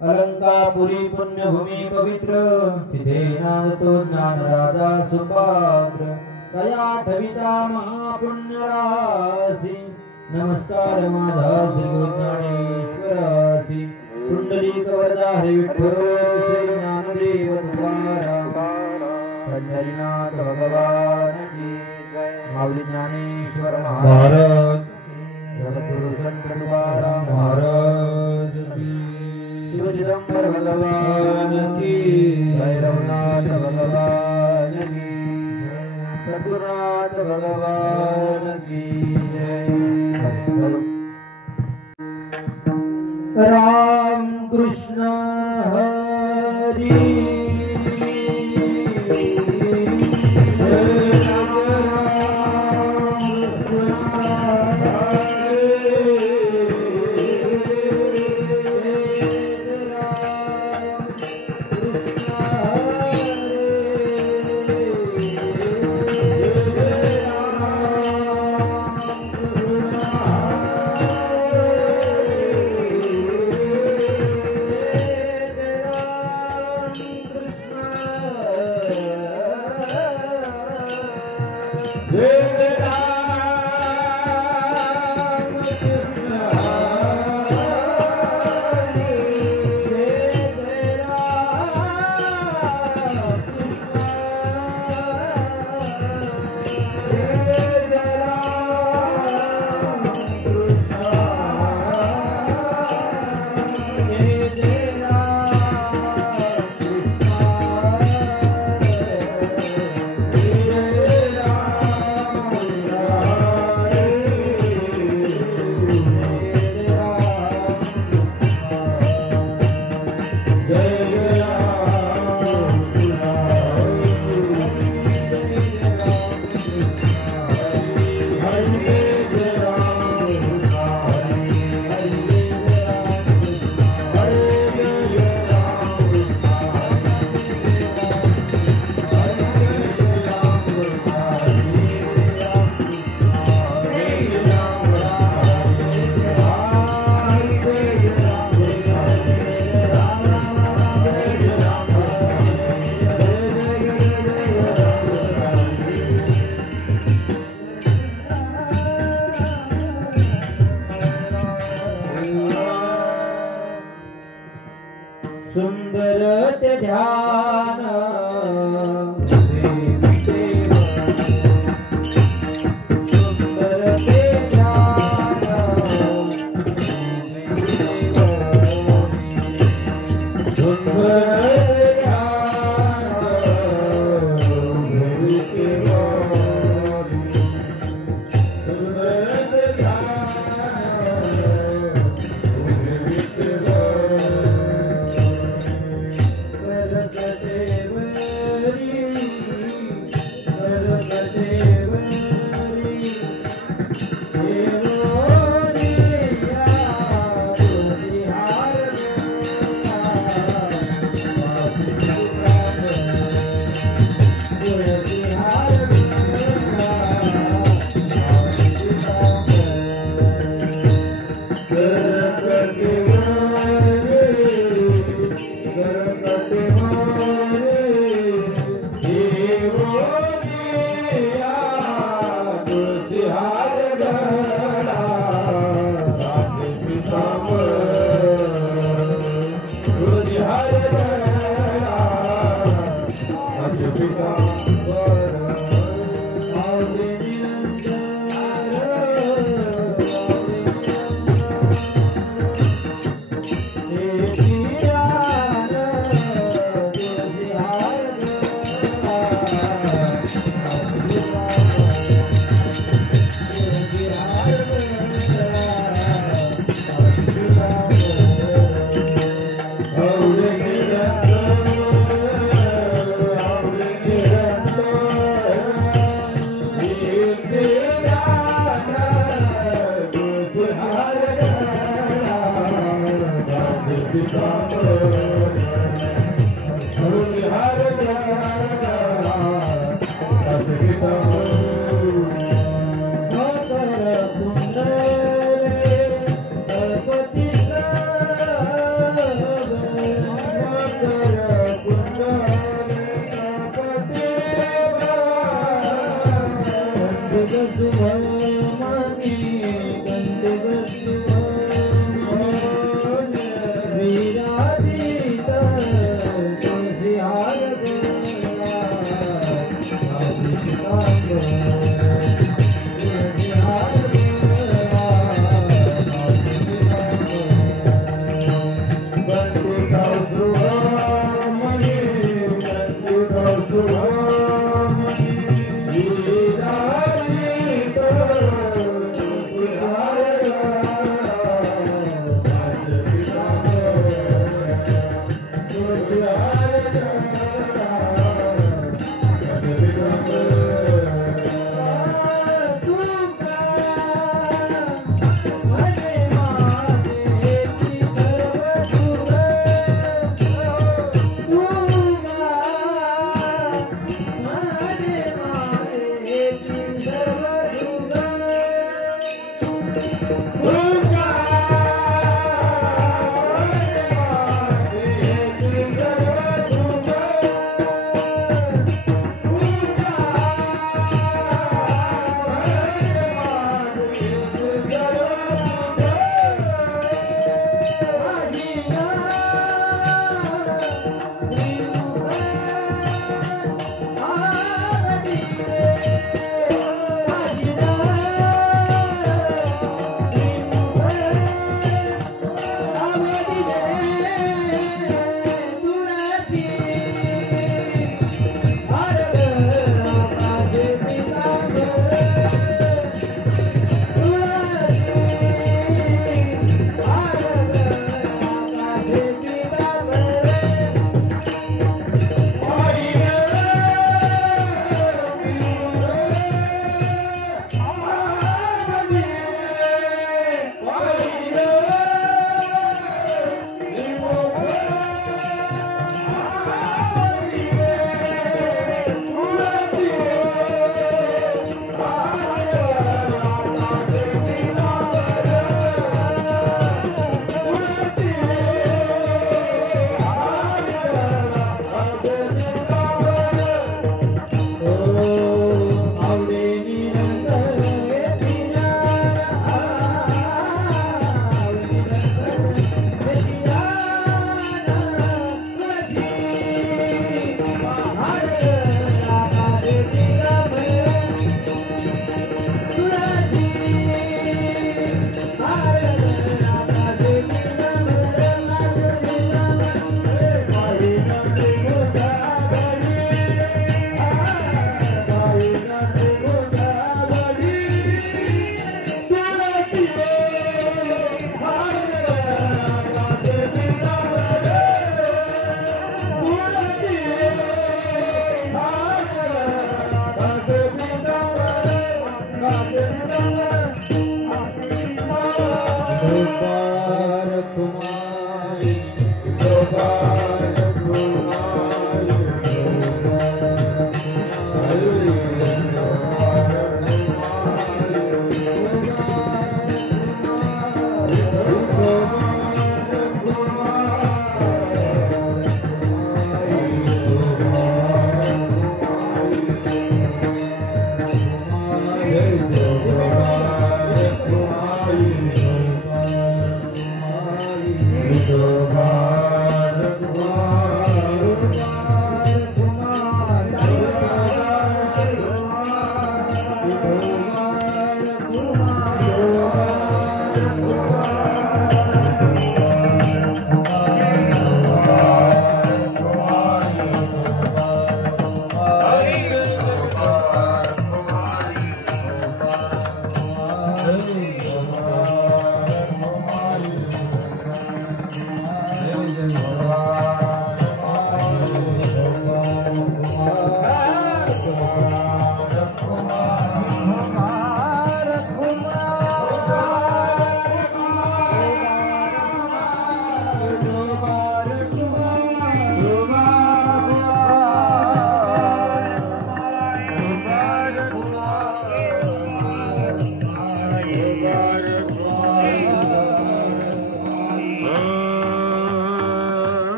अलंकापुरी पुण्यभूमी पवित्र तिथे नांदतो ज्ञान राजा सुपात्र तया ठविता महापुण्यराशी नमस्कार माझा श्री गुरुज्ञानेश्वरासी कुंडलिक वरदा हरी विठ्ठल श्री ज्ञानदेव तुकाराम पंढरीनाथ भगवान की जय माऊली ज्ञानेश्वर महाराज जगद्गुरु संत तुकाराम महाराज की शिव चिदंबर भगवान की जय रघुनाथ भगवान की सद्गुरुनाथ भगवान की जय राम कृष्ण हरि सुंदर ते ध्यान सुंदर ते ध्यान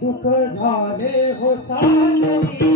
सुख झाले हो साजनी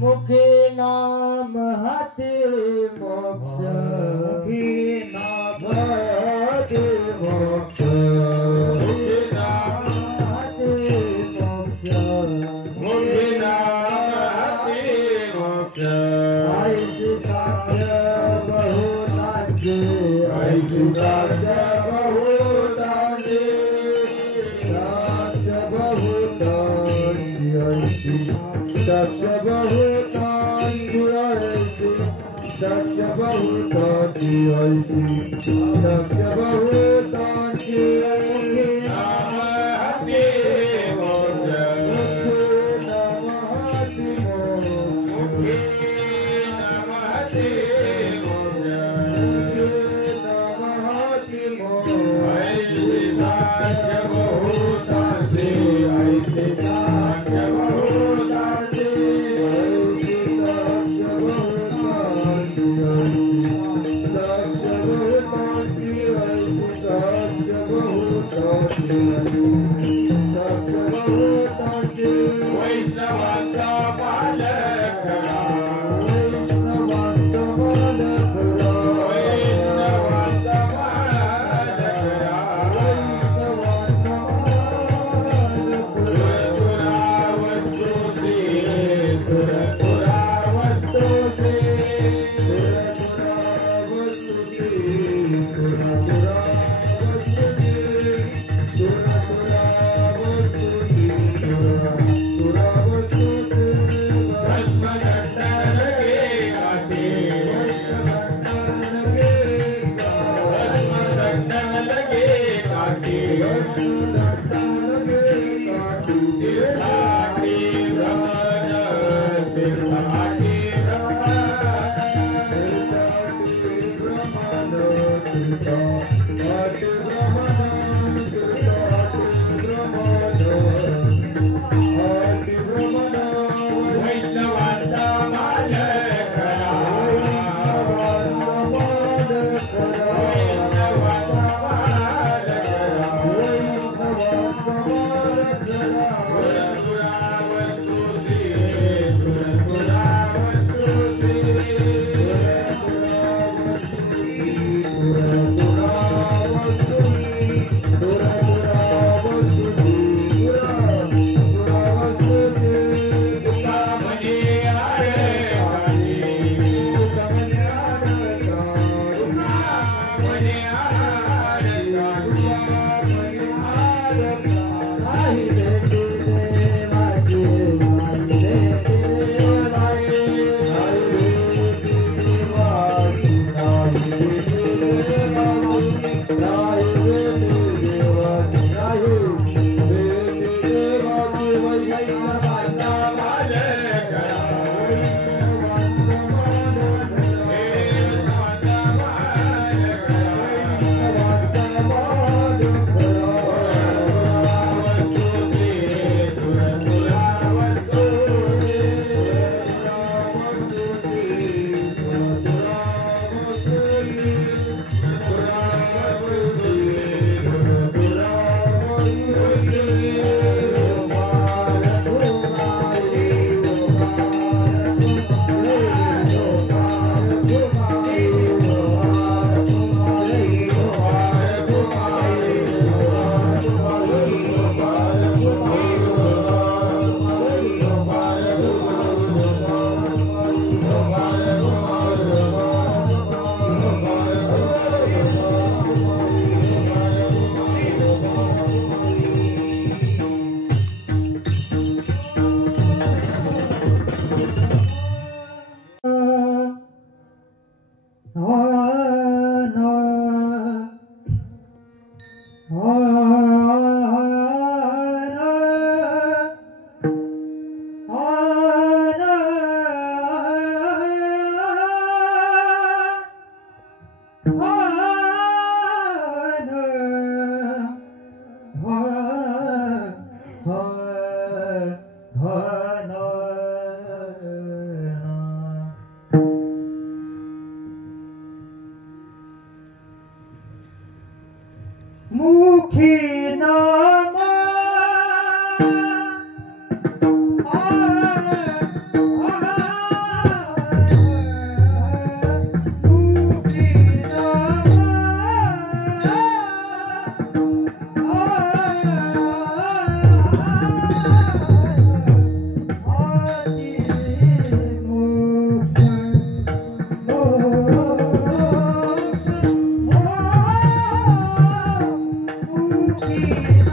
मुखे नाम हाते मोक्ष मुखे नाम हाते मोक्ष मुखे नाम हाते मोक्ष मुखे नाम हाते मोक्ष ऐसे साक्ष बहुतांचे ऐसे साक्ष बहुतांचे साक्ष बहुतांचे ऐसे साक्ष बहुतांची ऐसी साक्ष बहुतांची ऐसी साक्ष बहुतांची Thank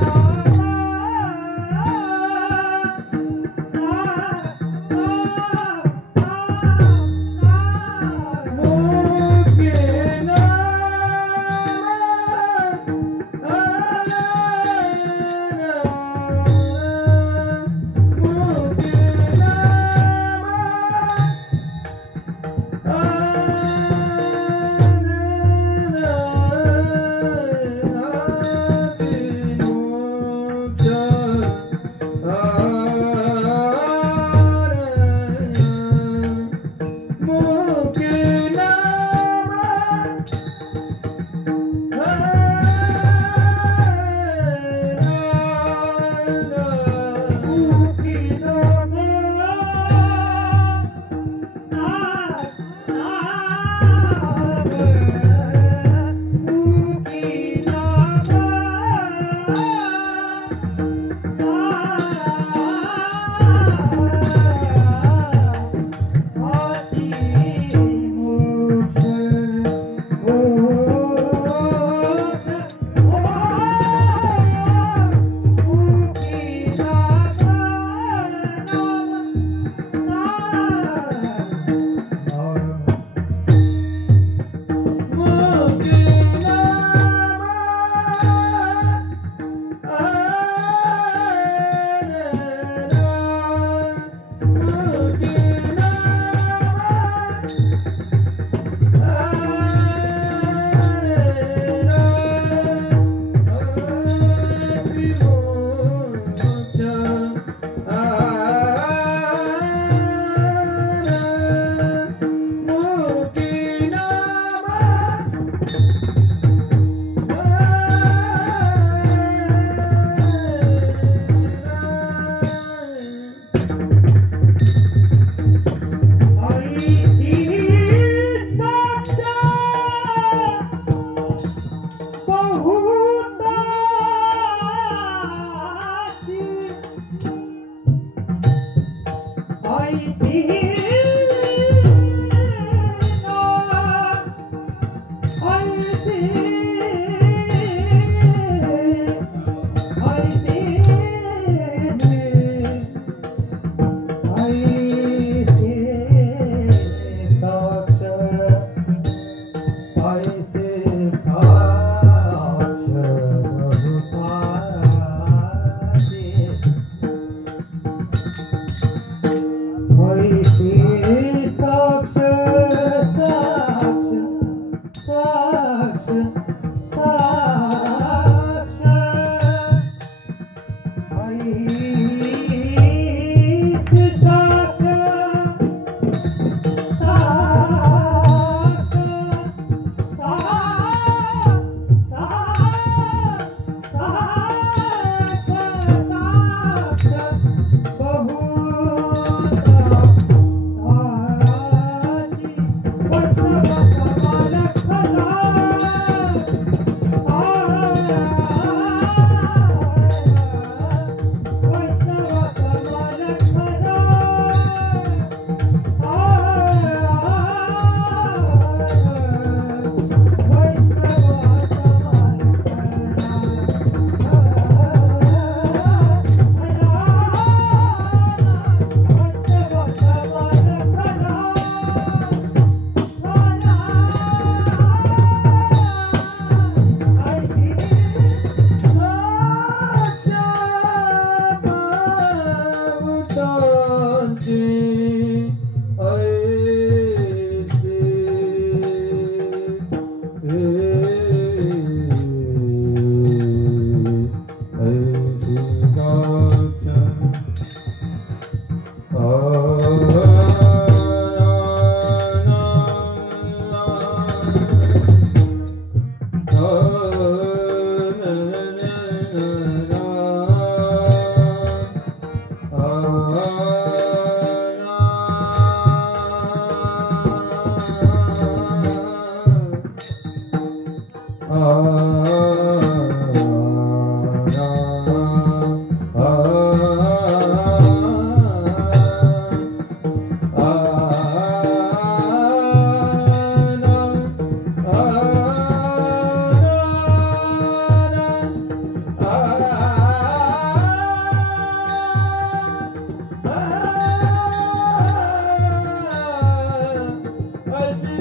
you.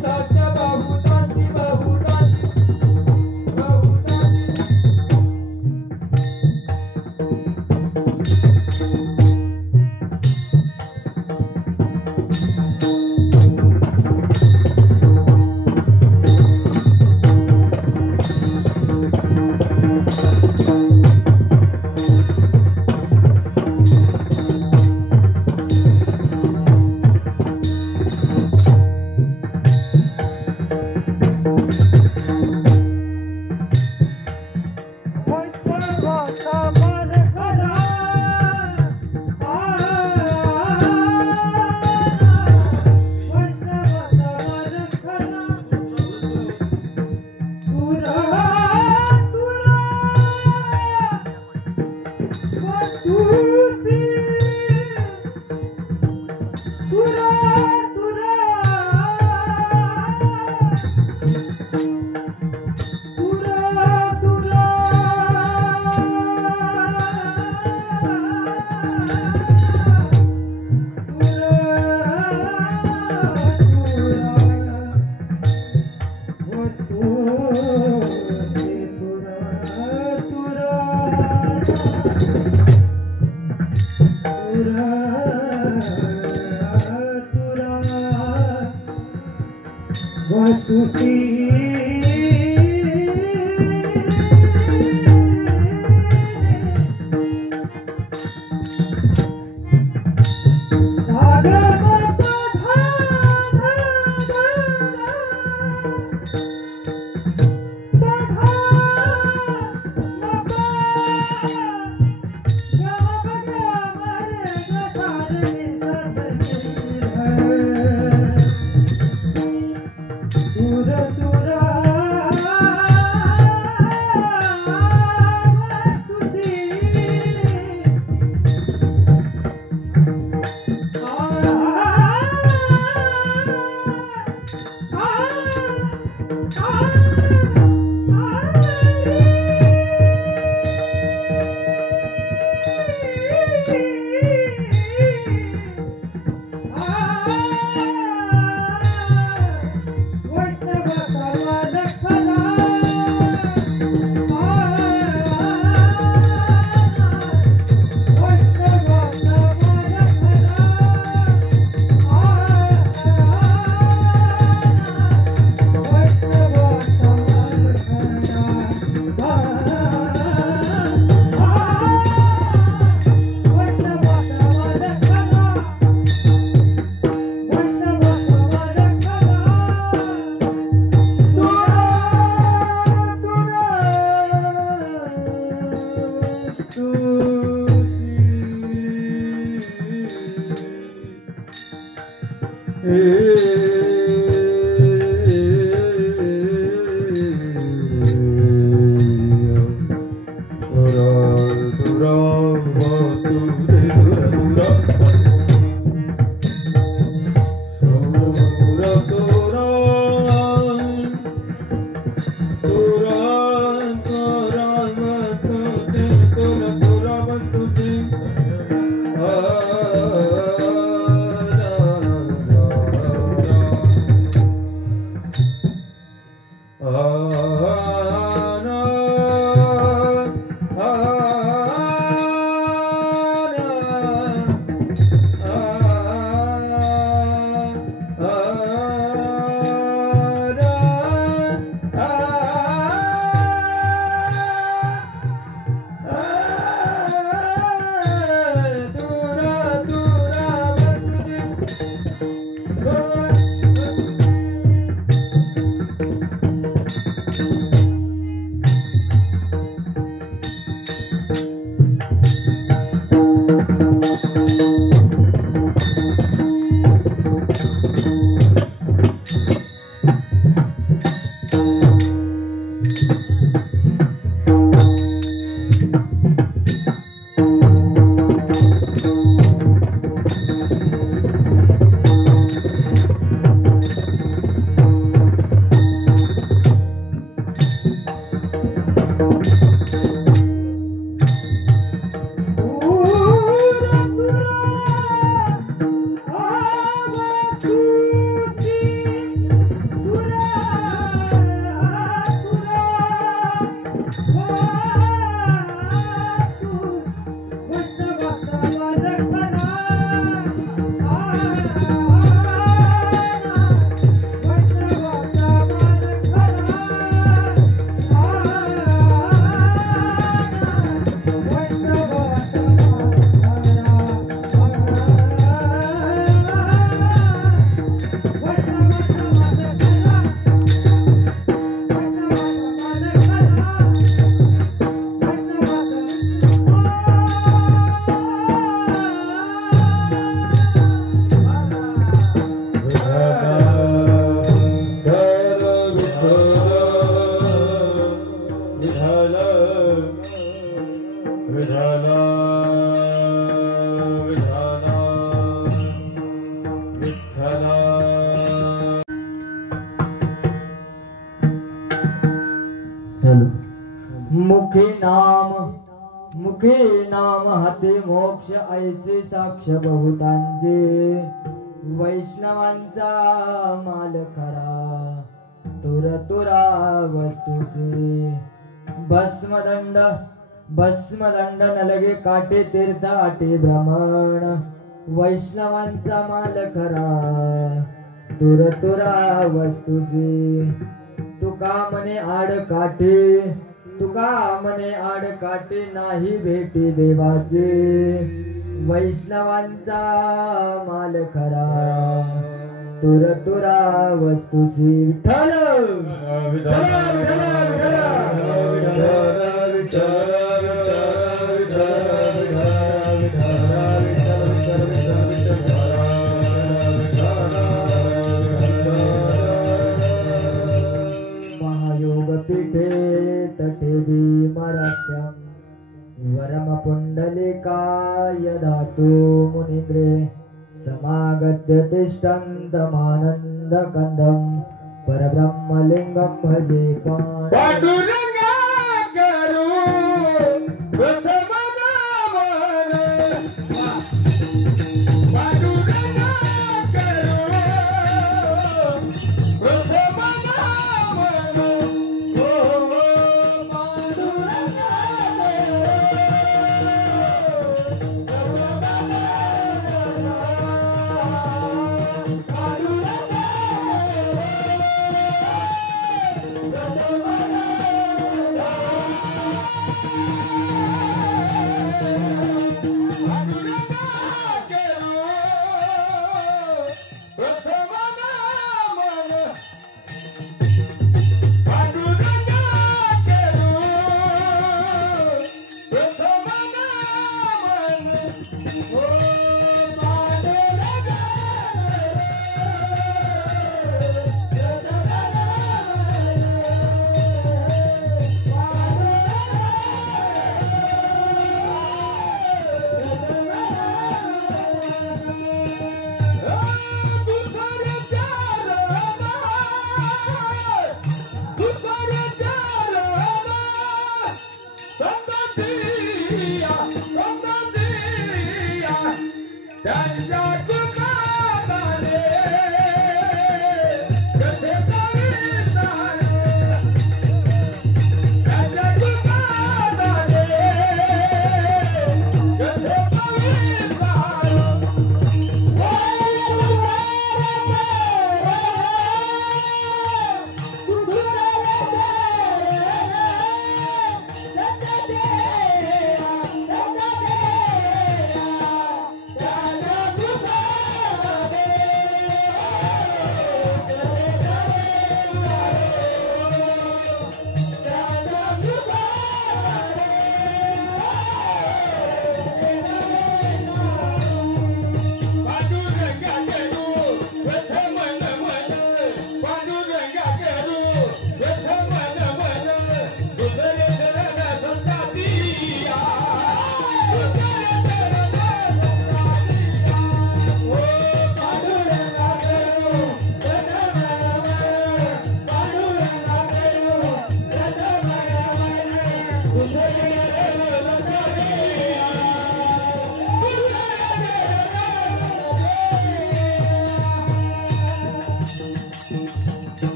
साच्या बहुतांची बहुतांची बहुतांची मुखे नाम हाते मोक्ष ऐसे साक्ष बहुतांचे वैष्णवांचा माल खरा तुर तुरा वस्तुसी भस्मदंड नलगे काटे तीर्थ आटे भ्रमण वैष्णवांचा माल खरा तुर तुरा वस्तुसी तुका मने आड काटे नाही भेटी देवाचे वैष्णवांचा माल खरा तुर तुरा वस्तुसी विठ्ठल महायोग पीठे तटे भीमराष्ट्रम वरम पुंडलिकाय धातु मुनिन्द्रे समागत्य तिष्ठन्तमानन्दकन्दं परब्रह्मलिङ्गं भजे पाण्डुरङ्गा करो प्रथम नामन पाण्डुरङ्गा करो प्रथम नामन ओ पाण्डुरङ्गा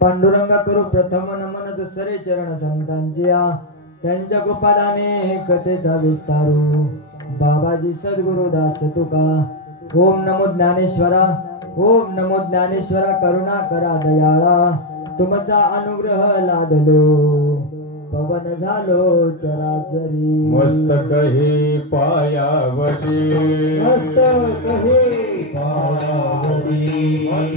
पांडुरंगा करू प्रथम नमन दुसरे चरण संतांच्या त्यांच्या कृपादाने कथेचा विस्तारू बाबाजी सद्गुरुदास तुका ओम नमो ज्ञानेश्वरा ओम नमो ज्ञानेश्वरा करुणा करा दयाळा तुमचा अनुग्रह लादलो पवन झालो चराचरी मस्तक हे पायावरी मस्तक हे पायावरी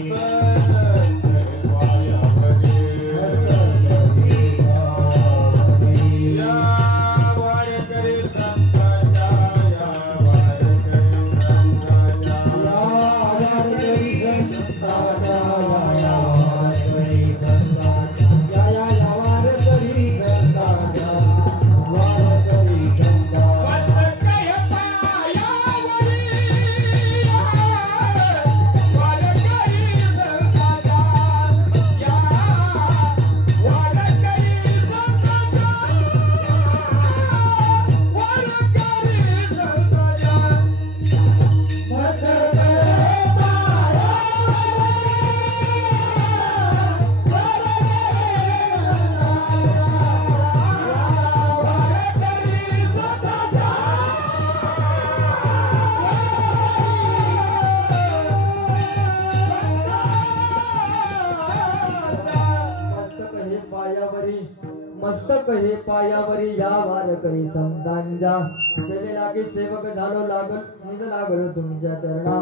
मस्तक हे पायावरी या वारकरी संतांच्या सेवेलागी सेवक झालो निज लागलो तुमच्या चरणा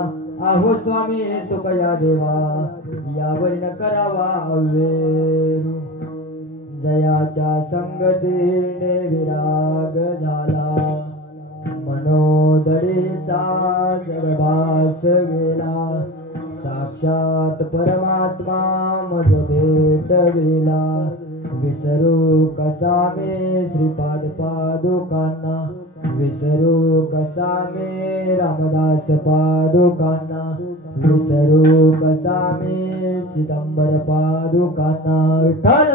आहो स्वामी तुकया देवा यावरी न करावा अवेरू जयाच्या संगतीने विराग झाला मनोदरीचा जगभास गेला साक्षात परमात्मा मज भेटविला विसरू कसा मे श्रीपाद पादुकांना विसरू कसा मे रामदास पादुकांना विसरू कसा मे चिदंबर पादुकांना विठ्ठल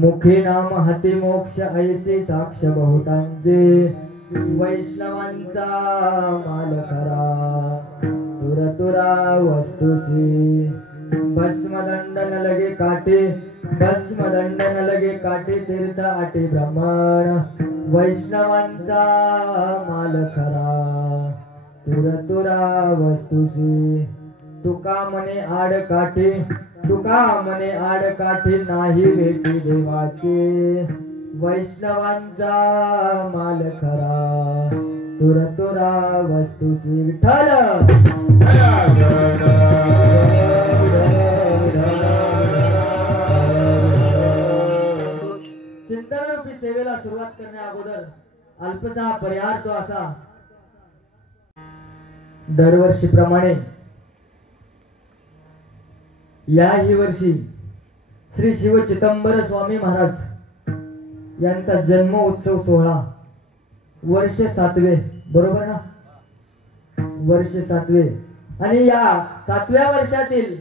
मुखी नाम हती मोक्ष ऐसी साक्ष बहुतांचे वैष्णवांचा माल खरा तुरतुरा वस्तुसी भस्मदंड न लगे काटे भस्मदंड न लगे काटे तीर्थ आटे ब्राह्मण वैष्णवांचा माल खरा तुरतुरा वस्तुसी तुका मने आड काठी तुका मने आड काठी नाही भेटी देवाचे वैष्णवांचा माल खरा तुरतुरा वस्तुसी विठ्ठल चिंतनरूपी सेवेला सुरुवात करण्या अगोदर अल्पसा परिहार तो असा दरवर्षीप्रमाणे याही वर्षी श्री शिव चिदंबर स्वामी महाराज यांचा जन्म उत्सव सोहळा वर्ष 7वे बरोबर ना वर्ष 7वे आणि या 7व्या वर्षातील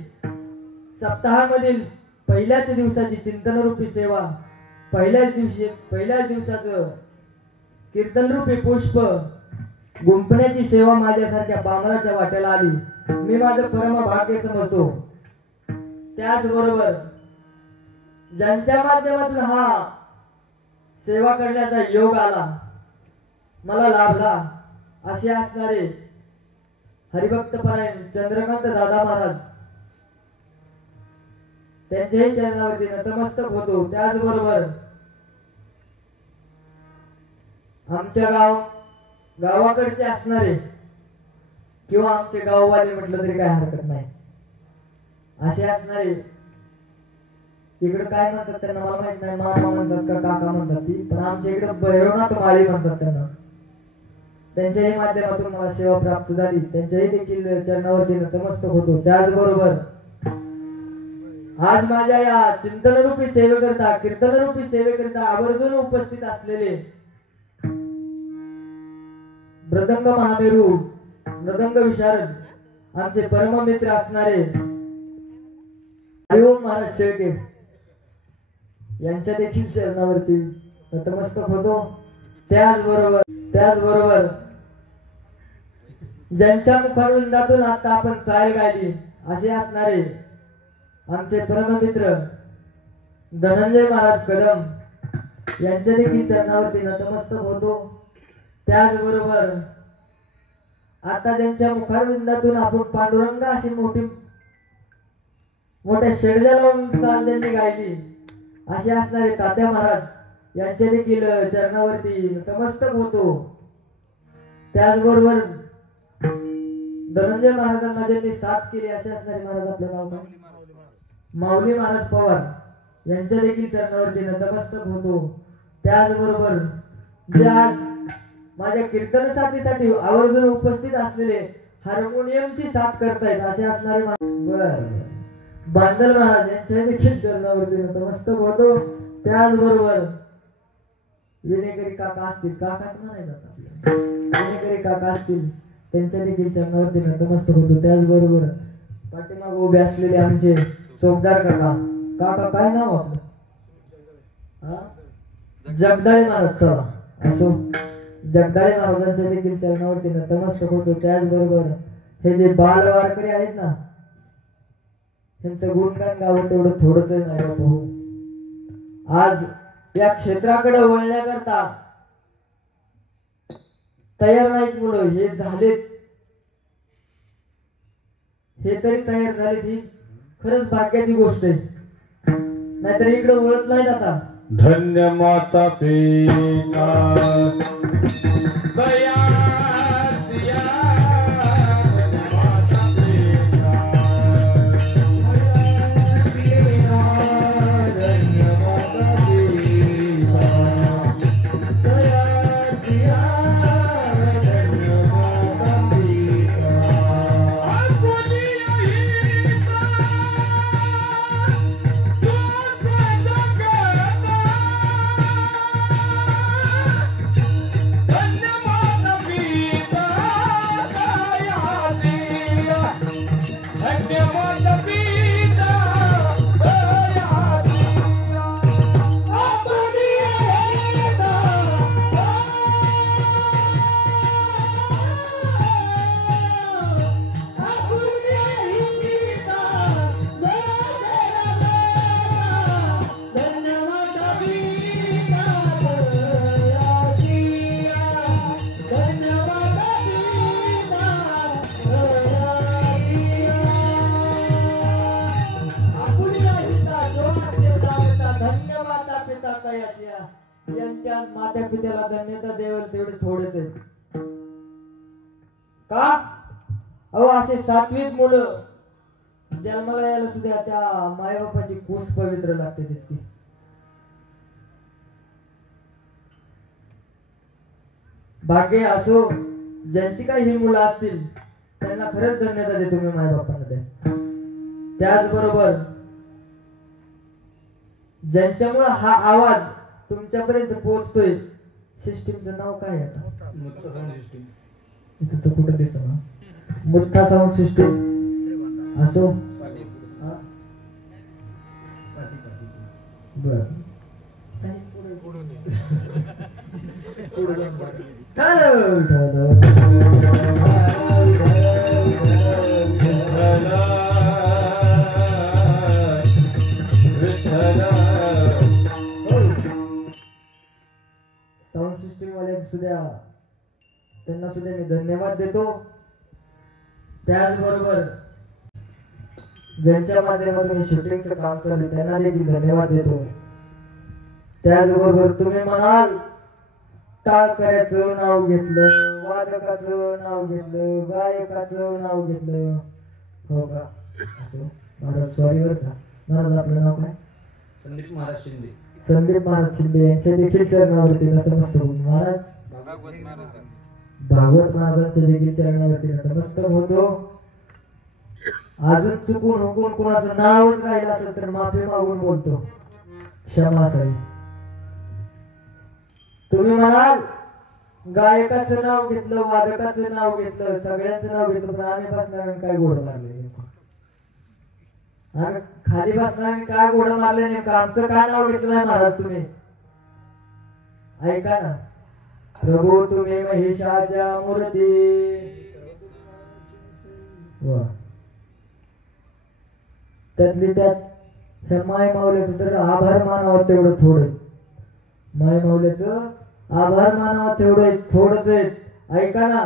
सप्ताहामधील पहिल्याच दिवसाची चिंतनरूपी सेवा पहिल्याच दिवसाचं कीर्तनरूपी पुष्प गुंफण्याची सेवा माझ्यासारख्या बामणाच्या वाट्याला आली मी माझं परम भाग्य समजतो त्याचबरोबर ज्यांच्या माध्यमातून हा सेवा करण्याचा योग आला मला लाभला असे असणारे हरिभक्तपरायण चंद्रकांत दादा महाराज त्यांच्याही चरणावरती नतमस्तक होतो त्याचबरोबर आमच्या गावाकडचे असणारे किंवा आमचे गाववाले म्हटलं तरी काय हरकत नाही असे असणारे इकडे काय म्हणतात त्यांना मला माहित नाही मामा म्हणतात का काका म्हणतात ती पण आमच्या इकडे भैरवनाथ माळी म्हणतात त्यांना त्यांच्याही माध्यमातून मला सेवा प्राप्त झाली त्यांच्याही देखील चरणावरती नतमस्तक होतो त्याचबरोबर आज माझ्या या चिंतनरूपी सेवेकरिता कीर्तनरूपी सेवेकरिता आवर्जून उपस्थित असलेले मृदंग महामेरू मृदंग विशारद आमचे परममित्र असणारे हरिओम महाराज शेळके यांच्या देखील चरणावरती नतमस्तक होतो. त्याचबरोबर ज्यांच्या मुखारविंदातून आता आपण चाल गायली असे असणारे आमचे परममित्र धनंजय महाराज कदम यांच्या देखील चरणावरती नतमस्तक होतो. त्याचबरोबर आता ज्यांच्या मुखारविंदातून आपण पांडुरंग अशी मोठ्या शेडल्या लावून चाल ज्यांनी गायली असे असणारे तात्या महाराज यांच्या देखील चरणावरती नतमस्तक होतो. त्याचबरोबर धनंजय महाराजांना ज्यांनी साथ केली असे असणारे महाराज आपलं नाव काय माऊली महाराज पवार यांच्या देखील चरणावरती नतमस्तक होतो. त्याचबरोबर जे आज माझ्या कीर्तन साथीसाठी आवर्जून उपस्थित असलेले हार्मोनियमची साथ करतायत असे असणारे बांदल महाराज यांच्या देखील चरणावरती नतमस्तक होतो. त्याचबरोबर विनेकरी काका असतील काकाच म्हणायचं आपल्याला विनेकरी काका असतील त्यांच्या देखील चरणावरती नतमस्तक होतो. त्याचबरोबर पाठीमागे उभे असलेले आमचे चौकदार काका काय नाव आपलं जगदाळे महाराज चला असो जगदाळे महाराजांच्या देखील चरणावरती नतमस्तक होतो. त्याचबरोबर हे जे बाल वारकरी आहेत ना त्यांचं गुणगान गावं तेवढं थोडंच नाही भाऊ. आज या क्षेत्राकडे वळण्याकरता तयार नाहीत मुलं हे झालेत हे तरी तयार झालेत ही खरंच भाग्याची गोष्ट आहे. नाहीतर इकडे वळत नाहीत आता. धन्य माता पिता यांच्या माता पित्याला धन्यता देवल तेवढे थोडेच आहेत का अहो असे सात्विक मुलं जन्माला यायला सुद्धा त्या मायबापाची कुस पवित्र लागते तितकी. भाग्य असो ज्यांची काही ही मुलं असतील त्यांना खरंच धन्यता देतो मी मायबापांना द्या. त्याचबरोबर ज्यांच्यामुळे हा आवाज तुमच्यापर्यंत पोहोचतोय सिस्टीमचं नाव काय आहे आता मुक्ता साऊंड सिस्टीम इथं तर कुठं दिसत ना मुक्ता साऊंड सिस्टीम असो बर साऊंड सिस्टीम वाले सुद्धा त्यांना सुद्धा मी धन्यवाद देतो. त्याचबरोबर ज्यांच्या माध्यमातून शूटिंगचं काम चालू त्यांना देखील धन्यवाद देतो. त्याचबरोबर तुम्ही म्हणाल टाळकऱ्याचं नाव घेतलं वादकाचं नाव घेतलं गायकाचं नाव घेतलं हो का महाराज सॉरी बरं का महाराज आपलं नाव काय संदीप महाराज शिंदे संदीप महाराज शिंदे यांच्या देखील चरणावरती नतमस्तक होतो. महाराज भागवत महाराजांच्या देखील चरणावरती नतमस्तक होतो. अजून चुकून हुकून कोणाचं नावच राहिलं असेल तर माफी मागून बोलतो, क्षमा असावी. तुम्ही म्हणाल गायकाचं नाव घेतलं, वादकाचं नाव घेतलं, सगळ्यांचं नाव घेतलं, पण आम्ही बसणार काय घोडं मारले? आम्ही खाली बसणार काय घोडं मारले नेमकं? आमचं काय नाव घेतलं नाही महाराज तुम्ही? ऐका ना, प्रभू तुम्ही महिषाच्या मूर्ती. वा, त्यातली त्यात ह्या माय माऊल्याचं तर आभार मानावं तेवढं थोडं. माय माऊल्याचं आभार मानावं तेवढं थोडंच आहे. ऐका ना,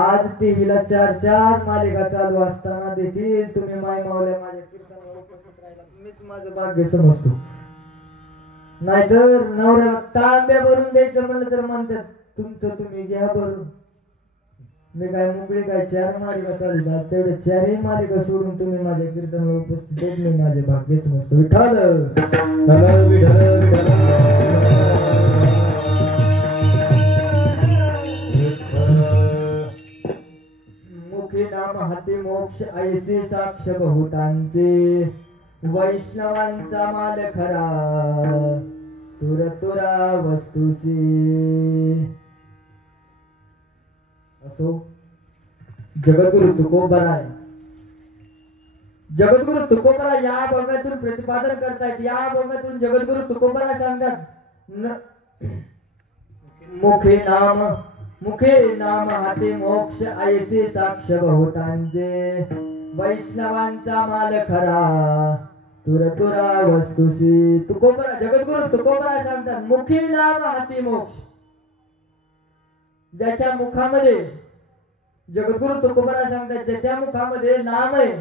आज टीव्हीला 4 मालिका चालू असताना देखील तुम्ही माय माऊल्या माझ्या कीर्तनाला उपस्थित राहिला, मीच माझं भाग्य समजतो. नाहीतर नवऱ्याला तांब्या भरून द्यायचं म्हणलं तर म्हणतात तुमचं तुम्ही घ्या भरून. मी काय मुंबई काय 4 मालिका चालू आहेत, तेवढे 4ही मालिका सोडून तुम्ही माझ्या कीर्तनाला उपस्थित आहेत, मी माझे भाग्य समजतो. विठ्ठल विठ्ठल विठ्ठल. मुखी नाम हाती मोक्ष ऐसे साक्ष बहुतांचे, वैष्णवांचा माल खरा तुर तुरा वस्तुसी. असो, जगद्गुरु तुकोबराय, जगद्गुरु तुकोबराय या अभंगातून प्रतिपादन करतायत. या अभंगातून जगद्गुरु तुकोबराय सांगतात, मुखे नाम हाती मोक्ष ऐसे साक्ष बहुतांचे, वैष्णवांचा माल खरा तुर तुरा वस्तुसी. तुकोबराय, जगद्गुरु तुकोबराय सांगतात, मुखी नाम हाती मोक्ष. ज्याच्या मुखामध्ये, जगद्गुरु तुकोबराय सांगतात, ज्याच्या मुखामध्ये नाम आहे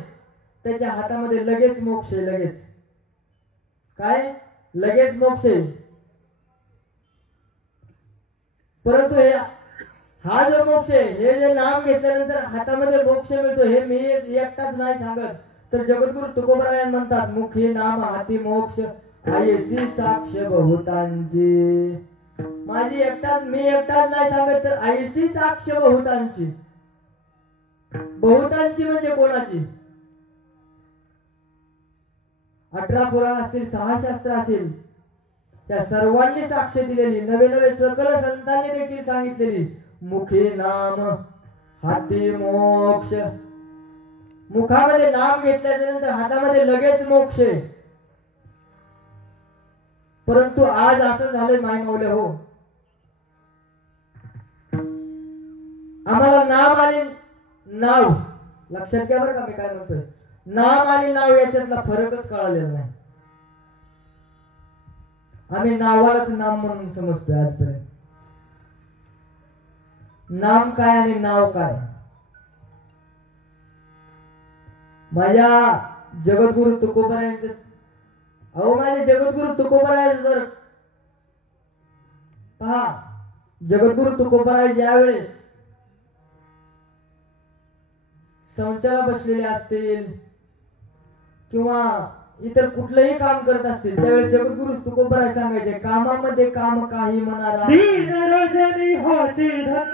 त्याच्या हातामध्ये लगेच मोक्ष आहे. लगेच काय? लगेच मोक्ष आहे. परंतु हा जो मोक्ष आहे, हे जे नाम घेतल्यानंतर हातामध्ये मोक्ष मिळतो, हे मी एकटाच नाही सांगत, तर जगद्गुरु तुकोबराय म्हणतात, मुखी नाम हाती मोक्ष ऐसी साक्ष बहुतांची. माझी एकटाच, मी एकटाच नाही सांगत, तर ऐसी साक्ष बहुतांची. बहुतांची म्हणजे कोणाची? 18 पुराण असतील, 6 शास्त्र असेल, त्या सर्वांनी साक्ष दिलेली, नवे सकल संतांनी देखील सांगितलेली, मुखी नाम हाती मोक्ष. मुखामध्ये नाम घेतल्याच्या नंतर हातामध्ये लगेच मोक्ष आहे. परंतु आज असं झालंय माय माऊल्या हो, आम्हाला नाम आणि नाव, लक्षात घ्या बरं का मी काय म्हणतोय, नाम आणि नाव याच्यातला फरकच कळालेला नाही. आम्ही नावालाच नाम म्हणून समजतोय आजपर्यंत. नाम काय आणि नाव काय? माझ्या जगद्गुरु तुकोबराय, अहो माझे जगद्गुरु तुकोबराय, जर पहा, जगद्गुरु तुकोबराय ज्या वेळेस संचाला बसलेले असतील किंवा इतर कुठलंही काम करत असतील, त्यावेळेस जगद्गुरु तुकोबराय सांगायचे, कामामध्ये काम काही म्हणाला दीन रजनी हाची धंदा.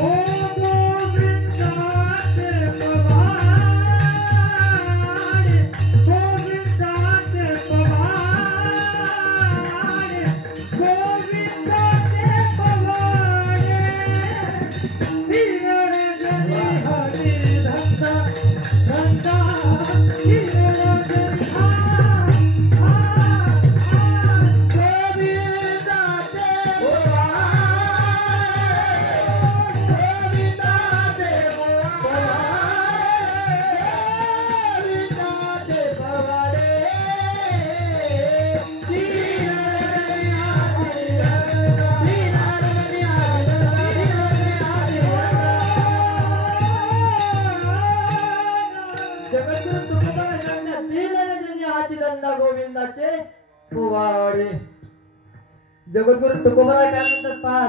Oh, गोविंदाचे पोवाडे. जगद्गुरु तुकोबाराय काय म्हणतात पहा,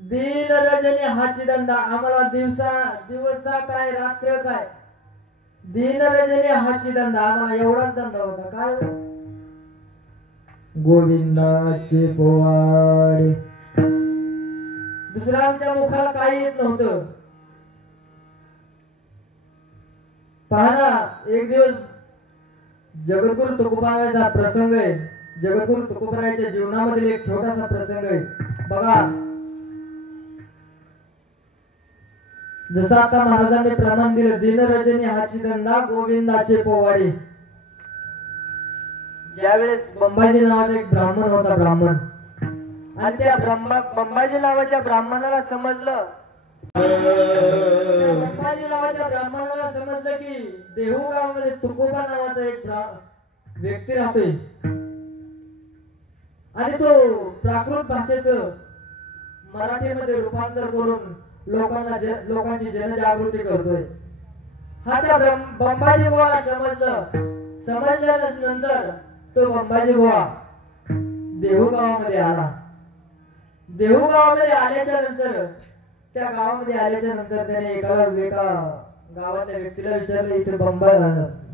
दीन रजनी हाची धंदा. आम्हाला दिवसा काय रात्र काय, दीन रजनी हाची धंदा. आम्हाला एवढाच धंदा होता. काय गोविंदाचे पोवाडे. दुसऱ्या आमच्या मुखाला काही येत नव्हतं. पहा ना, एक दिवस जगद्गुरु तुकोबारायचा प्रसंग आहे. जगद्गुरु तुकोबारायच्या जीवनामधील एक छोटासा प्रसंग आहे. बघा, जसं आता महाराजांनी प्रमाण दिलं, दिन रजनी हाची धंदा गोविंदाचे पोवाडे. ज्यावेळेस बंबाजी नावाचा एक ब्राह्मण होता, ब्राह्मण, आणि त्या बंबाजी नावाच्या ब्राह्मणाला समजलं, बंबाजी नावाच्या ब्राह्मणाला समजलं की देहू गावामध्ये तुकोबा नावाचा एक व्यक्ती राहतोय आणि तो प्राकृत भाषेचं मराठीमध्ये रूपांतर करून लोकांची जनजागृती करतोय. हा त्या बंबाजी बुवाला समजल्यानंतर तो बंबाजी बुवा देहू गावामध्ये आला. देहू गावामध्ये आल्याच्या नंतर त्याने एका गावाच्या व्यक्तीला विचारलं, इथे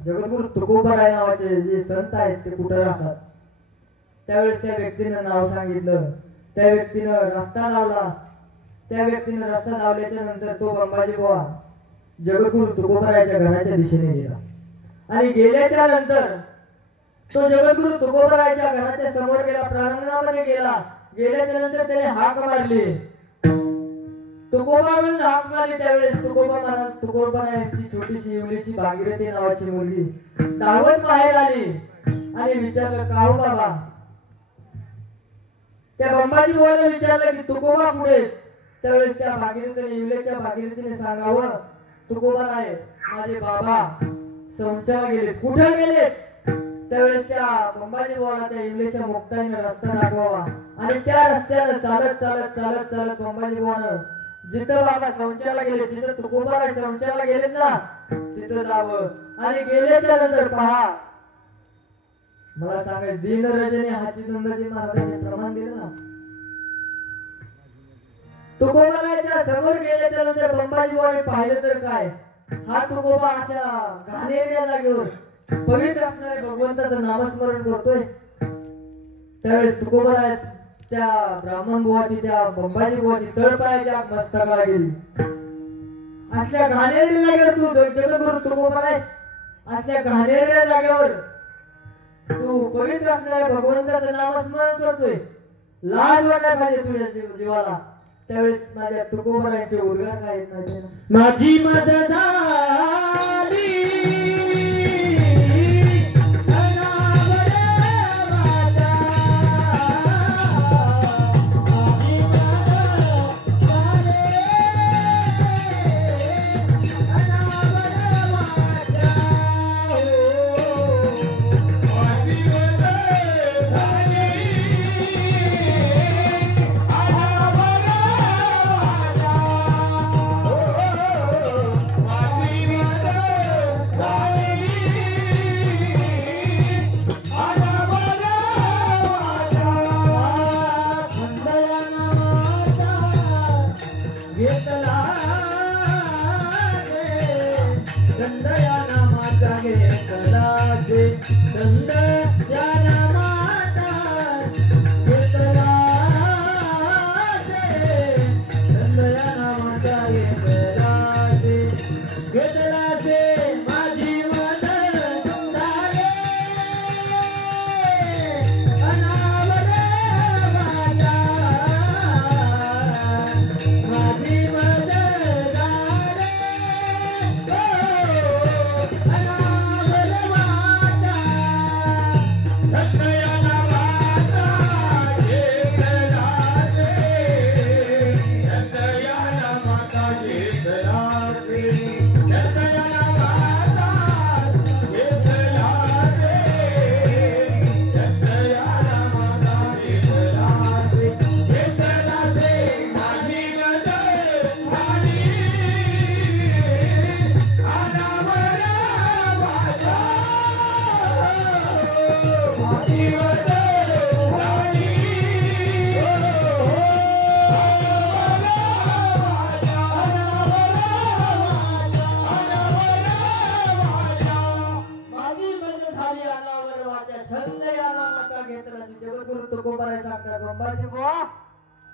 जगद्गुरु तुकोबाराय नावाचे जे संत आहेत ते कुठे राहतात. त्यावेळेस त्या व्यक्तीनं नाव सांगितलं. त्या व्यक्तीनं रस्ता लावला. त्या व्यक्तीने रस्ता लावल्याच्या नंतर तो बंबाजी बुवा जगद्गुरु तुकोबारायच्या घराच्या दिशेने गेला. आणि गेल्याच्या नंतर तो जगद्गुरु तुकोबारायच्या घराच्या समोर गेला, प्रांगणामध्ये गेला. गेल्याच्या नंतर त्याने हाक मारली, तुकोबा म्हणून हाक मारली. त्यावेळेस तुकोबारायांची छोटीशी इवलीची भागीरथी नावाची मुलगी धावत बाहेर आली आणि विचारलं, का हो बाबा. त्या बंबाजी बुवाने विचारलं की तुकोबा कुठे. त्यावेळेस त्या इवलेच्या भागीरथीने सांगावं, तुकोबाराय माझे बाबा संचाला गेलेत. कुठे गेलेत. त्यावेळेस त्या बंबाजी बुवाला त्या इंग्लिशच्या मुक्ताईने रस्ता दाखवावा आणि त्या रस्त्यानं चालत बंबाजी बुवानं जिथं बाबा संचाला गेले, जिथं तुकोबाराय संचाला गेलेत ना, तिथं जावं. आणि गेल्याच्या नंतर पहा, मला सांगायचं, दिन रजनी हाची धंदाची महाराजांनी प्रमाण दिलं ना. तुकोबारायच्या समोर गेल्याच्या नंतर बंबाजी बुवाने पाहिलं तर काय, हा तुकोबा अशा घाणेरड्या जागेवर पवित्र असणाऱ्या भगवंताचं नामस्मरण करतोय. त्यावेळेस तुकोबाराय त्या ब्राह्मण बुवाची, त्या बंबाजी बुवाची तळपायाच्या मस्तकाला गेली. असल्या घाणेरड्या जागेवर तू जगद्गुरु तुकोबाराय, असल्या घाणेरड्या जागेवर तू पवित्र असणाऱ्या भगवंताचं नामस्मरण करतोय, लाज वाटायला पाहिजे तुझ्या जीवाला. त्यावेळेस माझ्या तुकोबारायांचे उद्गार काय येत नाही. माझी मदत झाली माझी मजा झाली अनावर वाचा छंद याला माता घेतला जगद्गुरु तुकोबाराय सांगतात बंबाजी बुवा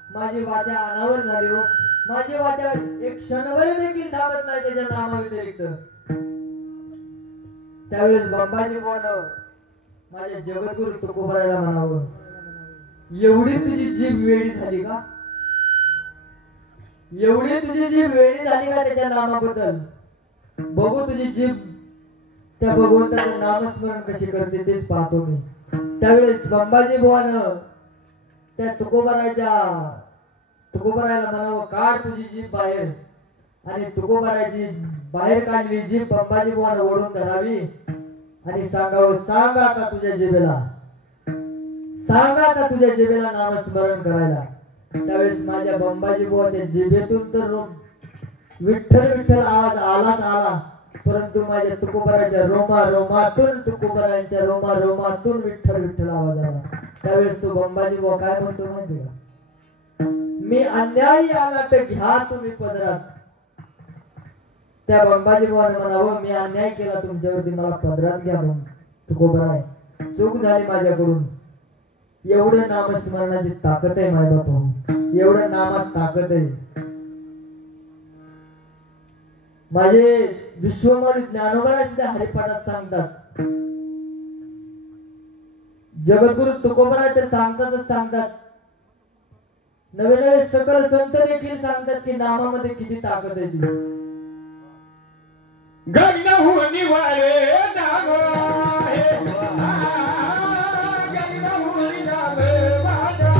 माझी वाचा अनावर झाली हो माझी वाचा एक क्षणभर देखील थांबत नाही त्याच्या नामाव्यतिरिक्त त्यावेळेस बंबाजी बुवानं माझ्या जगद्गुरु तुकोबारायला म्हणावं एवढी तुझी जीभ वेळी झाली का एवढी तुझी जीभ वेळी झाली का त्याच्या नामाबद्दल बघू तुझी जीभ त्या भगवंताचं नामस्मरण कशी करते तेच पाहतो मी त्यावेळेस बंबाजी बुवानं त्या तुकोबारायला म्हणावं काढ तुझी जीभ बाहेर आणि तुकोबारायची बाहेर काढली जीभ बंबाजी बुवानं ओढून धरावी आणि सांगावं सांग आता तुझ्या जिभेला नामस्मरण करायला त्यावेळेस माझ्या बंबाजी बुवाच्या जिभेतून तर विठ्ठल विठ्ठल आवाज आलाच आला परंतु माझ्या तुकोबाराच्या रोमातून तुकोबारांच्या रोमातून विठ्ठल विठ्ठल आवाज आला त्यावेळेस तो बंबाजी बुवा काय म्हणतो माहिती का मी अन्यायी आला तर घ्या तुम्ही पदरात त्या बंबाजी बुवाने म्हणावं मी अन्याय केला तुमच्यावरती मला पदरात घ्या तुकोबाराय चूक झाली माझ्याकडून एवढं नामस्मरणाची ताकद आहे माय बापू एवढं नामात ताकद आहे माझे विश्वमानी ज्ञानोबा सुद्धा हरिपाठात सांगतात जगद्गुरु तुकोबाराय तर सांगतात नवे नवे सकल संत देखील सांगतात की नामामध्ये किती ताकद आहे ती गगन हुनी वारे नाम आहे गगन हुनी नाम वाजा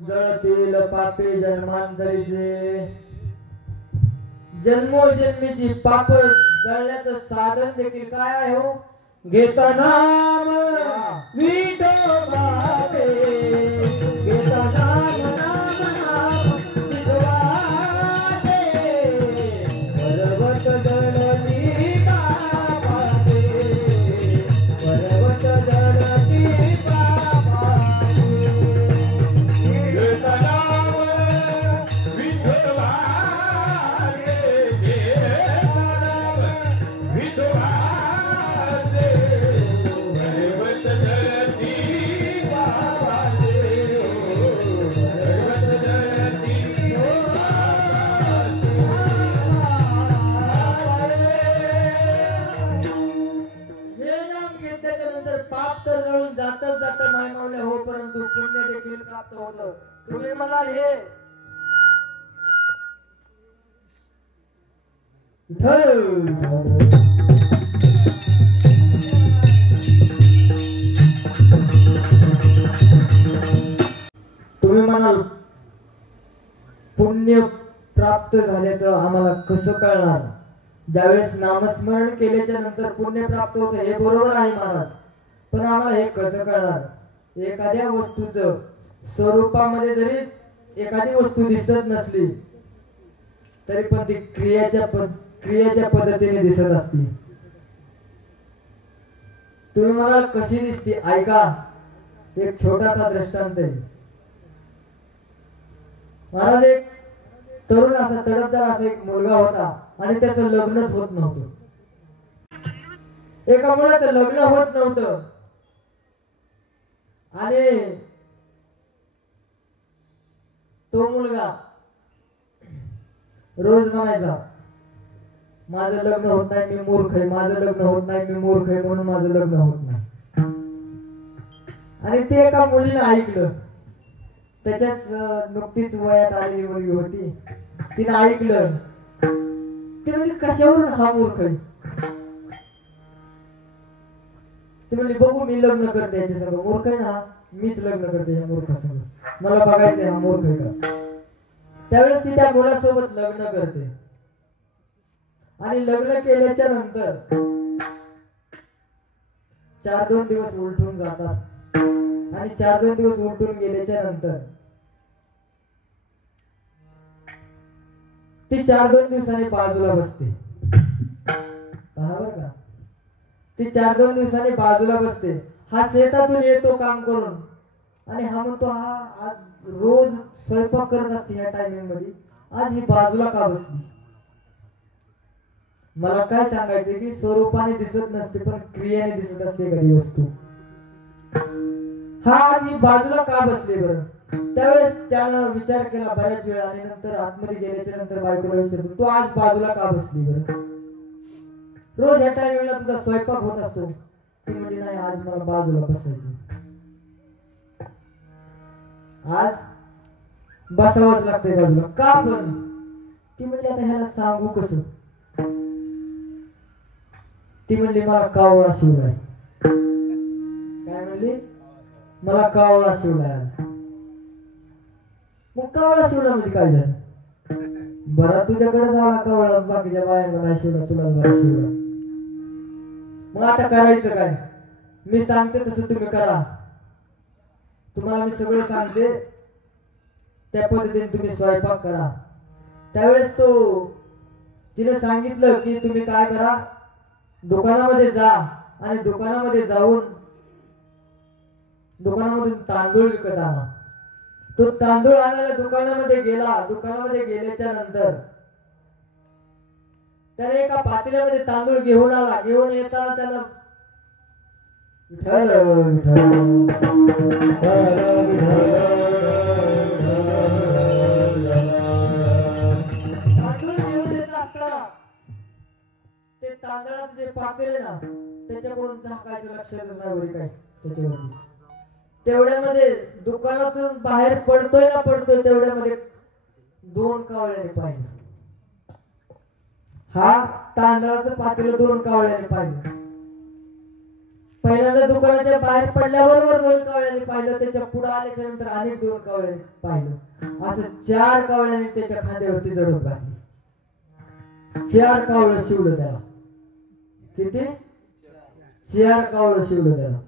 जळतील पापे जन्मांतरीचे जन्मोजन्मीची पाप जळण्याचं साधन देखील काय आहे हो घेता नाम विठोबाचे घेता नाम नाम नाम विठोबाचे पर्वत जळती पापाचे पर्वत जळती पापाचे घेता नाम विठोबाचे घेता नाम विठोबाचे पाप तर जळून जात मायमावल्या हो परंतु पुण्य देखील प्राप्त होतं तुम्ही म्हणाल हे तुम्ही म्हणाल पुण्य प्राप्त झाल्याचं आम्हाला कसं कळणार ज्यावेळेस नामस्मरण केल्याच्या नंतर पुण्य प्राप्त होतं हे बरोबर आहे महाराज पण आम्हाला हे कसं कळणार एखाद्या वस्तूचं स्वरूपामध्ये जरी एखादी वस्तू दिसत नसली तरी पण ती क्रियेच्या पद्धतीने दिसत असते तुम्ही मला कशी दिसते ऐका एक छोटासा दृष्टांत आहे महाराज एक तरुण असा तडफदार असा एक मुलगा होता आणि त्याचं लग्नच होत नव्हतं एका मुलाचं लग्न होत नव्हतं आणि तो मुलगा रोज म्हणायचा माझं लग्न होत नाही मी मूर्ख आहे, माझं लग्न होत नाही मी मूर्ख आहे, म्हणून माझं लग्न होत नाही. आणि ते एका मुलीनं ऐकलं. त्याच्याच नुकतीच वयात आलेली मुलगी होती. तिने ऐकलं. ती म्हणजे कशावरून हा मूर्ख आहे. ती म्हणली बघू मी लग्न करते याच्या सगळं. मूर्ख आहे ना, मीच लग्न करते या मूर्खासंग. मला बघायचंय हा मूर्ख आहे का. त्यावेळेस ती त्या मुलासोबत लग्न करते. आणि लग्न केल्याच्या नंतर 4-2 दिवस उलटून जातात. आणि 4-2 दिवस उलटून गेल्याच्या नंतर ती 4-2 दिवसांनी बाजूला बसते. पहा बरं का, ती 4-2 दिवसांनी बाजूला बसते. हा शेतातून येतो काम करून आणि हा म्हणतो हा आज रोज स्वयंपाक करत असते या टायमिंग मध्ये, आज ही बाजूला का बसली. मला काय सांगायचे की स्वरूपाने दिसत नसते पण क्रियाने दिसत असते एखादी वस्तू. हा आज ही बाजूला का बसली बरं. त्यावेळेस त्यानं विचार केला बऱ्याच वेळा आणि नंतर आतमध्ये गेल्याच्या नंतर बायकोला विचारतो तू आज बाजूला का बसली बरं. रोज ह्या टायमिंगला तुझा स्वयंपाक होत असतो. ती म्हणजे नाही आज मला बाजूला बसायचं, आज बसावंच लागतंय बाजूला. का पण. ती म्हणजे आता ह्याला सांगू कसं. ती म्हणली मला कावळा शिवलाय. काय म्हणली, मला कावळा शिवलाय आज. मग कावळा शिवला म्हणजे काय झालं. बरं तुझ्याकडे झाला कावळा, बाकीच्या बायांना नाही शिवला, तुला जरा शिवला. मग आता करायचं काय. मी सांगते तसं तुम्ही करा. तुम्हाला मी सगळं सांगते त्या पद्धतीने तुम्ही स्वयंपाक करा. त्यावेळेस तिने सांगितलं की तुम्ही काय करा, दुकानामध्ये जा आणि दुकानामध्ये जाऊन दुकानामधून तांदूळ विकत आणा. तो तांदूळ आणायला दुकानामध्ये गेला. दुकानामध्ये गेल्याच्या नंतर त्याने एका पातेल्यामध्ये तांदूळ घेऊन आला. घेऊन येताना त्याला विठ्ठल तांदूळ घेऊन येत असताना ते तांदळाचं जे पातेल आहे ना त्याच्याकडून झाकायचं लक्षातच नाही बरी काय त्याच्यावरती. तेवढ्यामध्ये दुकानातून बाहेर पडतोय तेवढ्यामध्ये 2 कावळ्याने पाहिलं. हा तांदळाचं पातेलं 2 कावळ्याने पाहिलं. पहिल्यांदा दुकानाच्या बाहेर पडल्याबरोबर 2 कावळ्याने पाहिलं. त्याच्या पुढे आल्याच्या नंतर अनेक 2 कावळ्याने पाहिलं. असं 4 कावळ्याने त्याच्या खांद्यावरती जडून घातली. 4 कावळं शिवलं त्याला. किती? 4 कावळं शिवलं त्याला.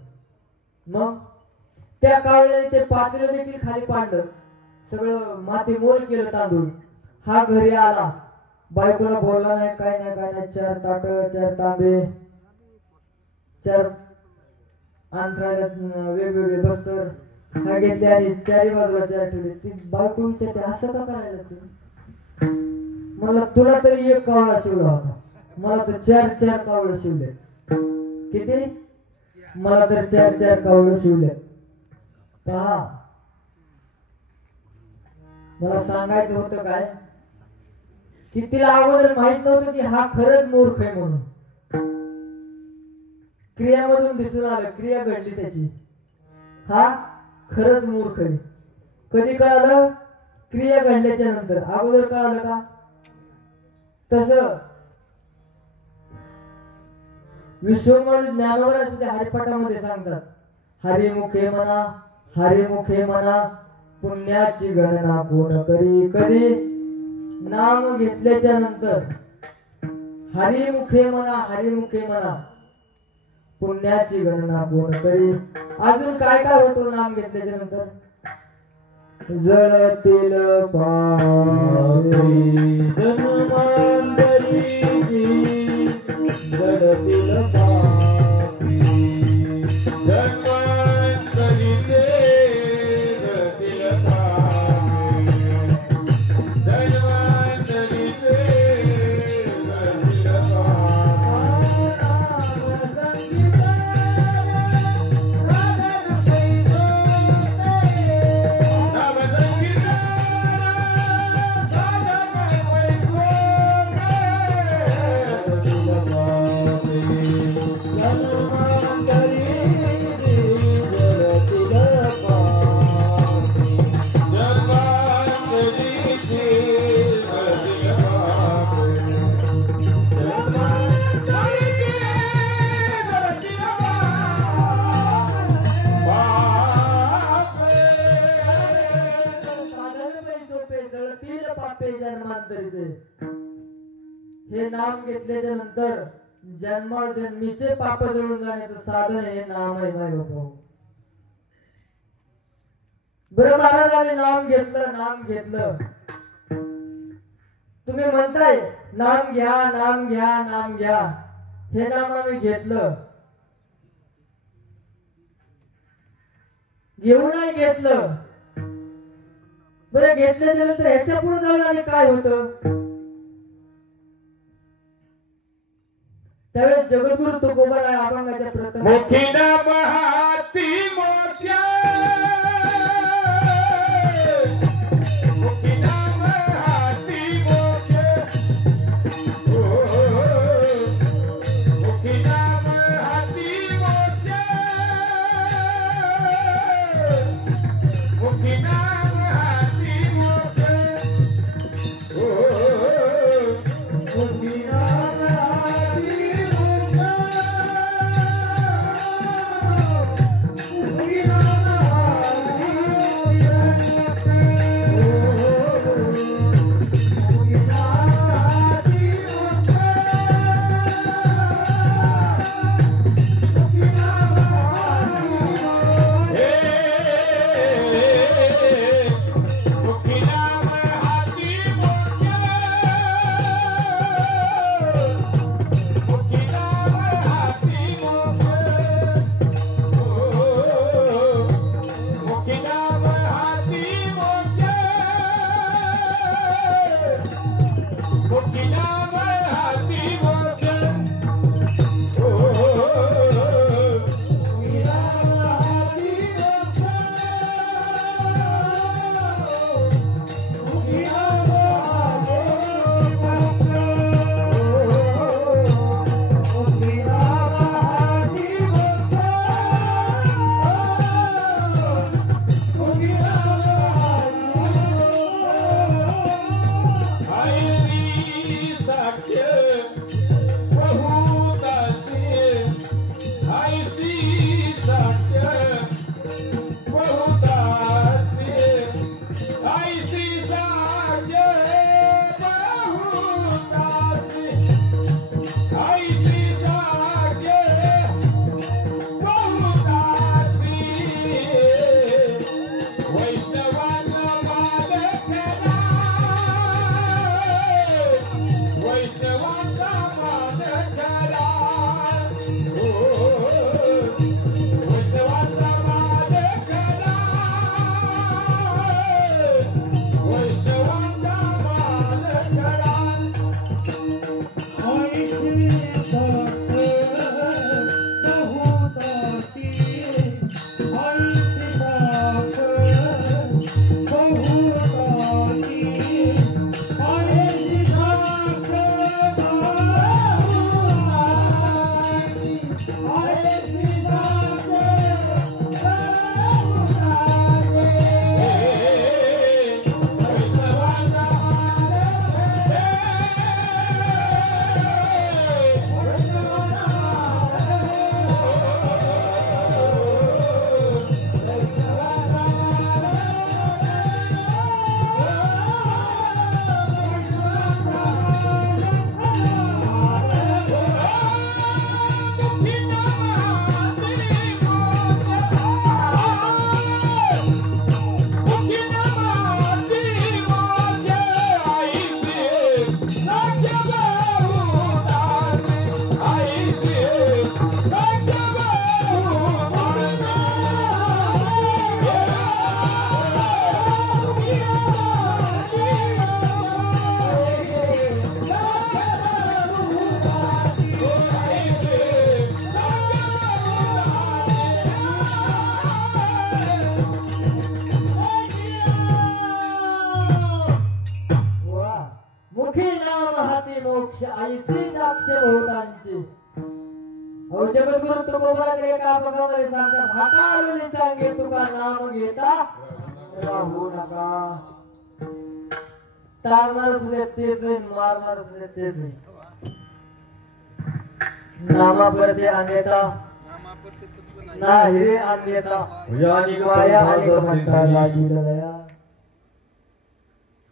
मग त्या कावळ्याने ते पातेलं देखील खाली पाडलं. सगळं माती मोल केलं तांदूळ. हा घरी आला. बायकोला बोलला नाही काय नाही. 4 ताट 4 तांबे 4 अंतराळात वेगवेगळे बस्तर हा घेतले आणि 4 बाजूला 4 ठेवले. ती बायको विचारते असं का करायला तुम्ही. मला तुला तरी 1 कावळा शिवला होता, मला तर 4 कावळं शिवले. किती? मला तर 4 कावळं शिवले. पहा मला सांगायचं होतं काय की तिला अगोदर माहित नव्हतं की हा खरंच मूर्ख आहे म्हणून. क्रियामधून दिसून आलं, क्रिया घडली त्याची. हा खरंच मूर्ख आहे. कधी कळालं? क्रिया घडल्याच्या नंतर. अगोदर कळालं का? तसं विश्वमानव ज्ञानोबा सुद्धा हरिपाठामध्ये सांगतात हरिमुखे म्हणा पुण्याची गणना कोण करी. कधी? नाम घेतल्याच्या नंतर. हरिमुखे म्हणा पुण्याची गणना कोण करी. अजून काय काय होतो नाम घेतल्याच्या नंतर? जळतील पारी जन्मांतरी जळतील पारी जन्मांतरी जळतील पारी जन्मांतरी जळतील पारी जळतील पापे जन्मांतरीचे. हे नाम घेतल्याच्या नंतर जन्मजन्मीचे पाप जळून जाण्याचं साधन हे नाम आहे माय बाबा. बरं महाराज आम्ही नाम घेतलं. तुम्ही म्हणताय नाम घ्या नाम घ्या नाम घ्या. हे नाम आम्ही घेतलं. घेऊ नाही घेतलं. बरं घेतल्याच्या नंतर ह्याच्या पुढे जाऊन आणि काय होतं. त्यावेळेस जगद्गुरु तुकोबाला अभंगाच्या प्रथम मुखी नाम हाती मोक्ष मुखी नाम हाती मोक्ष मुखी नाम हाती मोक्ष मुखी नाम हाती मोक्ष मुखी नाम मोक्ष आईचे साक्ष बहुतांची. अहो जगद्गुरु तुकोबा तरी एका अभंगामध्ये सांगतात हाकारुनी सांगे तुका नाम घेता राहू नका. तारणार सुद्धा तेच आहे मारणार सुद्धा तेच आहे. नामाप्रती अन्यथा ना हिरे अन्यथा यानी वाया आणि म्हणता लाजील दया.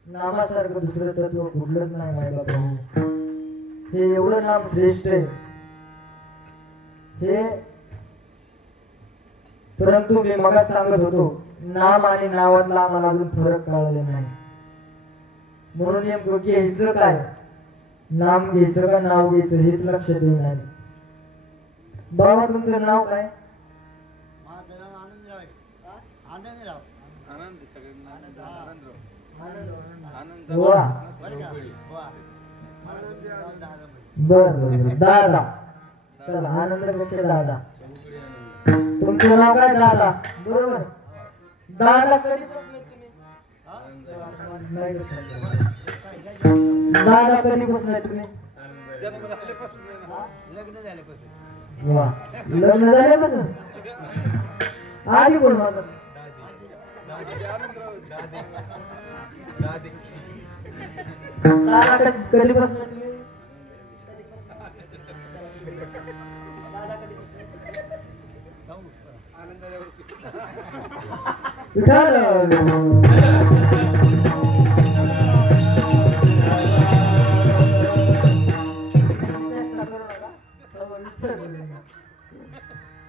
नामासारखं दुसरं तत्व कुठलंच नाही माय बाबा. हे एवढं नाम श्रेष्ठ आहे हे. परंतु मी मगाच सांगत होतो नाम आणि नावातला आम्हाला अजून फरक कळलेला नाही. म्हणून नेमकं घ्यायचं काय, नाम घ्यायचं का नाव घ्यायचं हेच लक्षात येणार. बाबा तुमचं नाव काय? वा बर बर दादा. चला आनंद कसे दादा. तुमचं नाव काय दादा? बरोबर. दादा कधीपासून तुम्ही दादा कधीपासून आहे तुम्ही? वा लग्न झाल्यापासून आधी कोण होता? दादा कधीपासून आहे तुम्ही?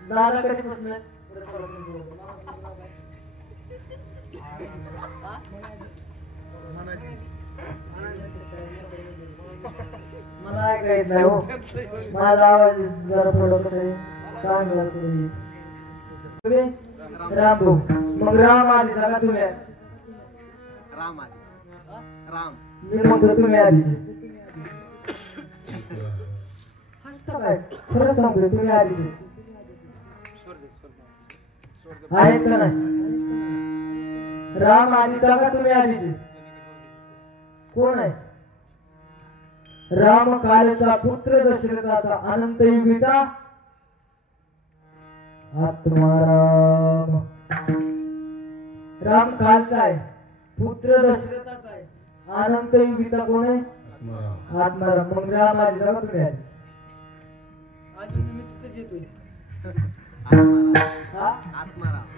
दादा कधीपासून आहे? मला ऐकायच नाही हो. माझा आवाज जरा थोडं कसं आहे चांगला तुम्ही राम भाऊ. मग राम आधी सांगा तुम्ही. राम आधी. राम मी म्हणतो तुम्ही आधीचे. हसता काय? खरं सांगतोय तुम्ही आधीचे आहेत का नाही? राम आधीचा का तुम्ही आधीचे? कोण आहे? राम कालचा पुत्र दशरथाचा अनंत युगीचा आत्माराम. राम कालचा आहे, पुत्र दशरथाचा आहे, अनंत युगीचा कोण आहे? आत्माराम. मग राम आधी जागा तुम्ही आधी. अजून तुम्ही तिथेच येतोय. हा? आत्माराम.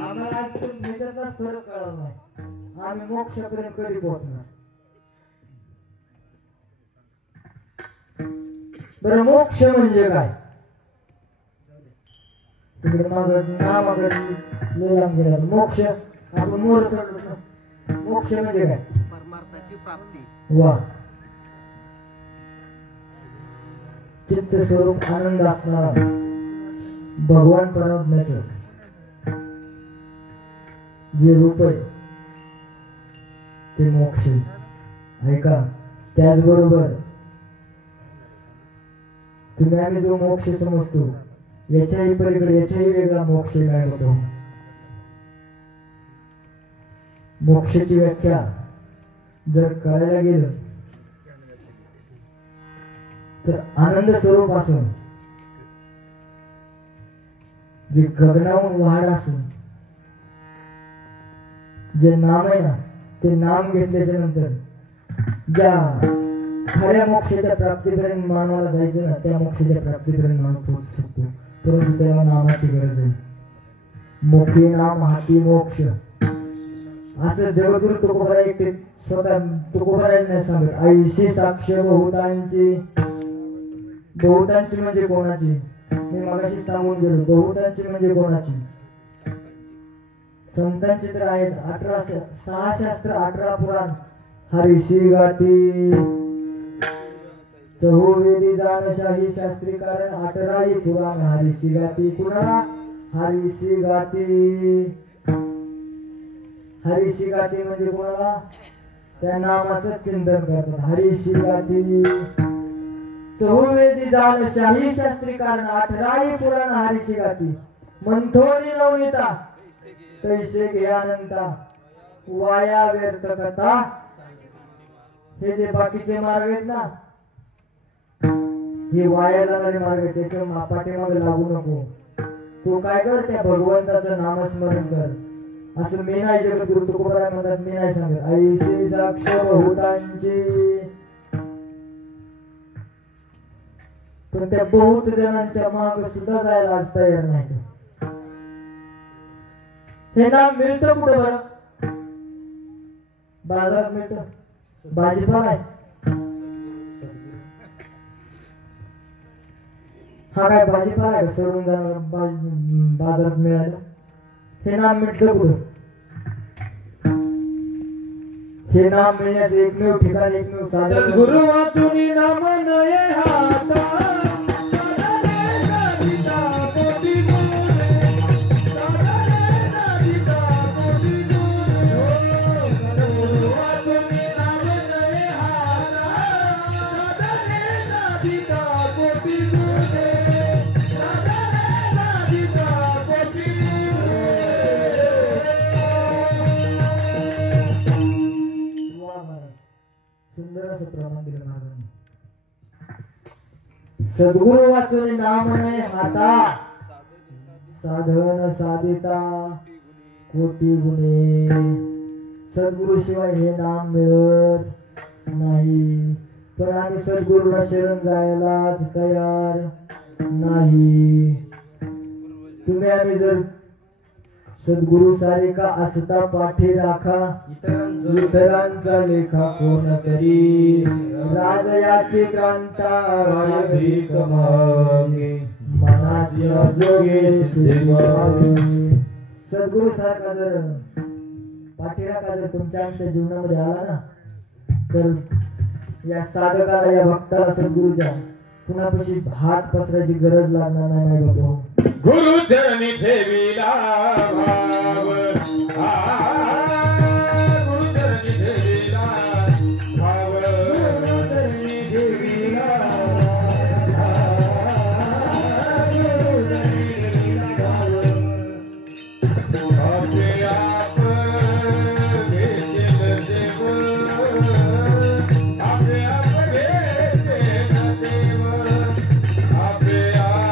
आम्हाला आज तो ह्याच्यातलाच फरक कळला नाही. आम्ही मोक्षापर्यंत कधी पोहोचणार? बरं मोक्ष म्हणजे काय? तिकडे नामाकडे लय लांब गेला. मोक्ष आपण मोर सोडलो ना. मोक्ष म्हणजे काय? परमार्थाची प्राप्ती. वा. चित्त स्वरूप आनंद असणारा भगवान परमात्म्याचं जे रूप आहे ते मोक्ष आहे का? त्याचबरोबर तुम्ही आम्ही जो मोक्ष समजतो याच्याही पलीकडे याच्याही वेगळा मोक्ष काय होतो. मोक्षाची व्याख्या जर करायला गेलं तर आनंद स्वरूप असून जे गगनाहून वाढ असून जे नाम आहे ना ते नाम घेतल्याच्या नंतर ज्या खऱ्या मोक्षाच्या प्राप्तीपर्यंत मानवाला जायचं ना त्या मोक्षाच्या प्राप्तीपर्यंत मानव पोहोचू शकतो. परंतु त्याला नामाची गरज आहे. मोक्षे नाम हाती मोक्ष असं जगद्गुरु तुकोबा एकटे स्वतः तुकोबाराज नाही सांगत. आयुष्य साक्ष बहुतांची. बहुतांची म्हणजे कोणाची? मी मगाशी सांगून गेलो. बहुतांची म्हणजे कोणाची? संतांची तर आहेत 6 शास्त्र 18 पुराण. हरिशी गाती चहुवेदी जानशाही शास्त्री कारण 18 पुराण हरिशी गाती. कुणाला? हरिशी गाती. हरिशी गाती म्हणजे कोणाला? त्या नामाचं चिंतन करतात. हरिशी गाती चहुवेदी जानशाही शास्त्री कारण 18 पुराण हरिशी गाती. मंथोनी नवनीता तैसे घे अनंता वाया व्यर्थ कथा. हे जे बाकीचे मार्ग आहेत ना हे वाया जाणारे मार्ग आहेत. त्याच्या पाठीमागे लागू नको. तू काय कर? त्या भगवंताचं नामस्मरण कर. असं मी नाही जगद्गुरु तुकोबा म्हणतात. मी नाही सांगत. ऐसे साक्ष बहुतांची पण त्या बहुत जणांच्या माग सुद्धा जायला आज तयार नाही. हे नाम मिळतं कुठं बरं? बाजारात मिळतं, भाजीपाला आहे. हा काय भाजीपाला आहे का सोडून जाणार बाजारात मिळालं? हे नाम मिळतं कुठं? हे नाम मिळण्याचं एकमेव ठिकाण, एकमेव साधन सद्गुरु वाचुनी नाम नये हाता सुंदर असं प्रमाण दिलं महाराजांनी. सद्गुरु वाचून नाम नये हाता साधन साधिता कोटी गुणे. सद्गुरु शिवाय हे नाम मिळत नाही. पण आम्ही सद्गुरूला शरण जायलाच तयार नाही. तुम्ही आम्ही जर सद्गुरु सारिका असता पाठी राखा इतरांचा लेखा कोण करी. राजयाची क्रांता भीक मागे मनाची अजोगे सद्गुरु सारखा जर पाठीराखा जर तुमच्या आमच्या जीवनामध्ये आला ना तर या साधकाला या भक्ताला सद्गुरूच्या कुणापाशी हात पसरायची गरज लागणार नाही. नाही बाबा गुरु चरणी ठेविला भाव गुरु चरणी ठेविला भाव गुरु चरणी ठेविला आपले आप घेतील देव आपले आप घेतील देव आपले आप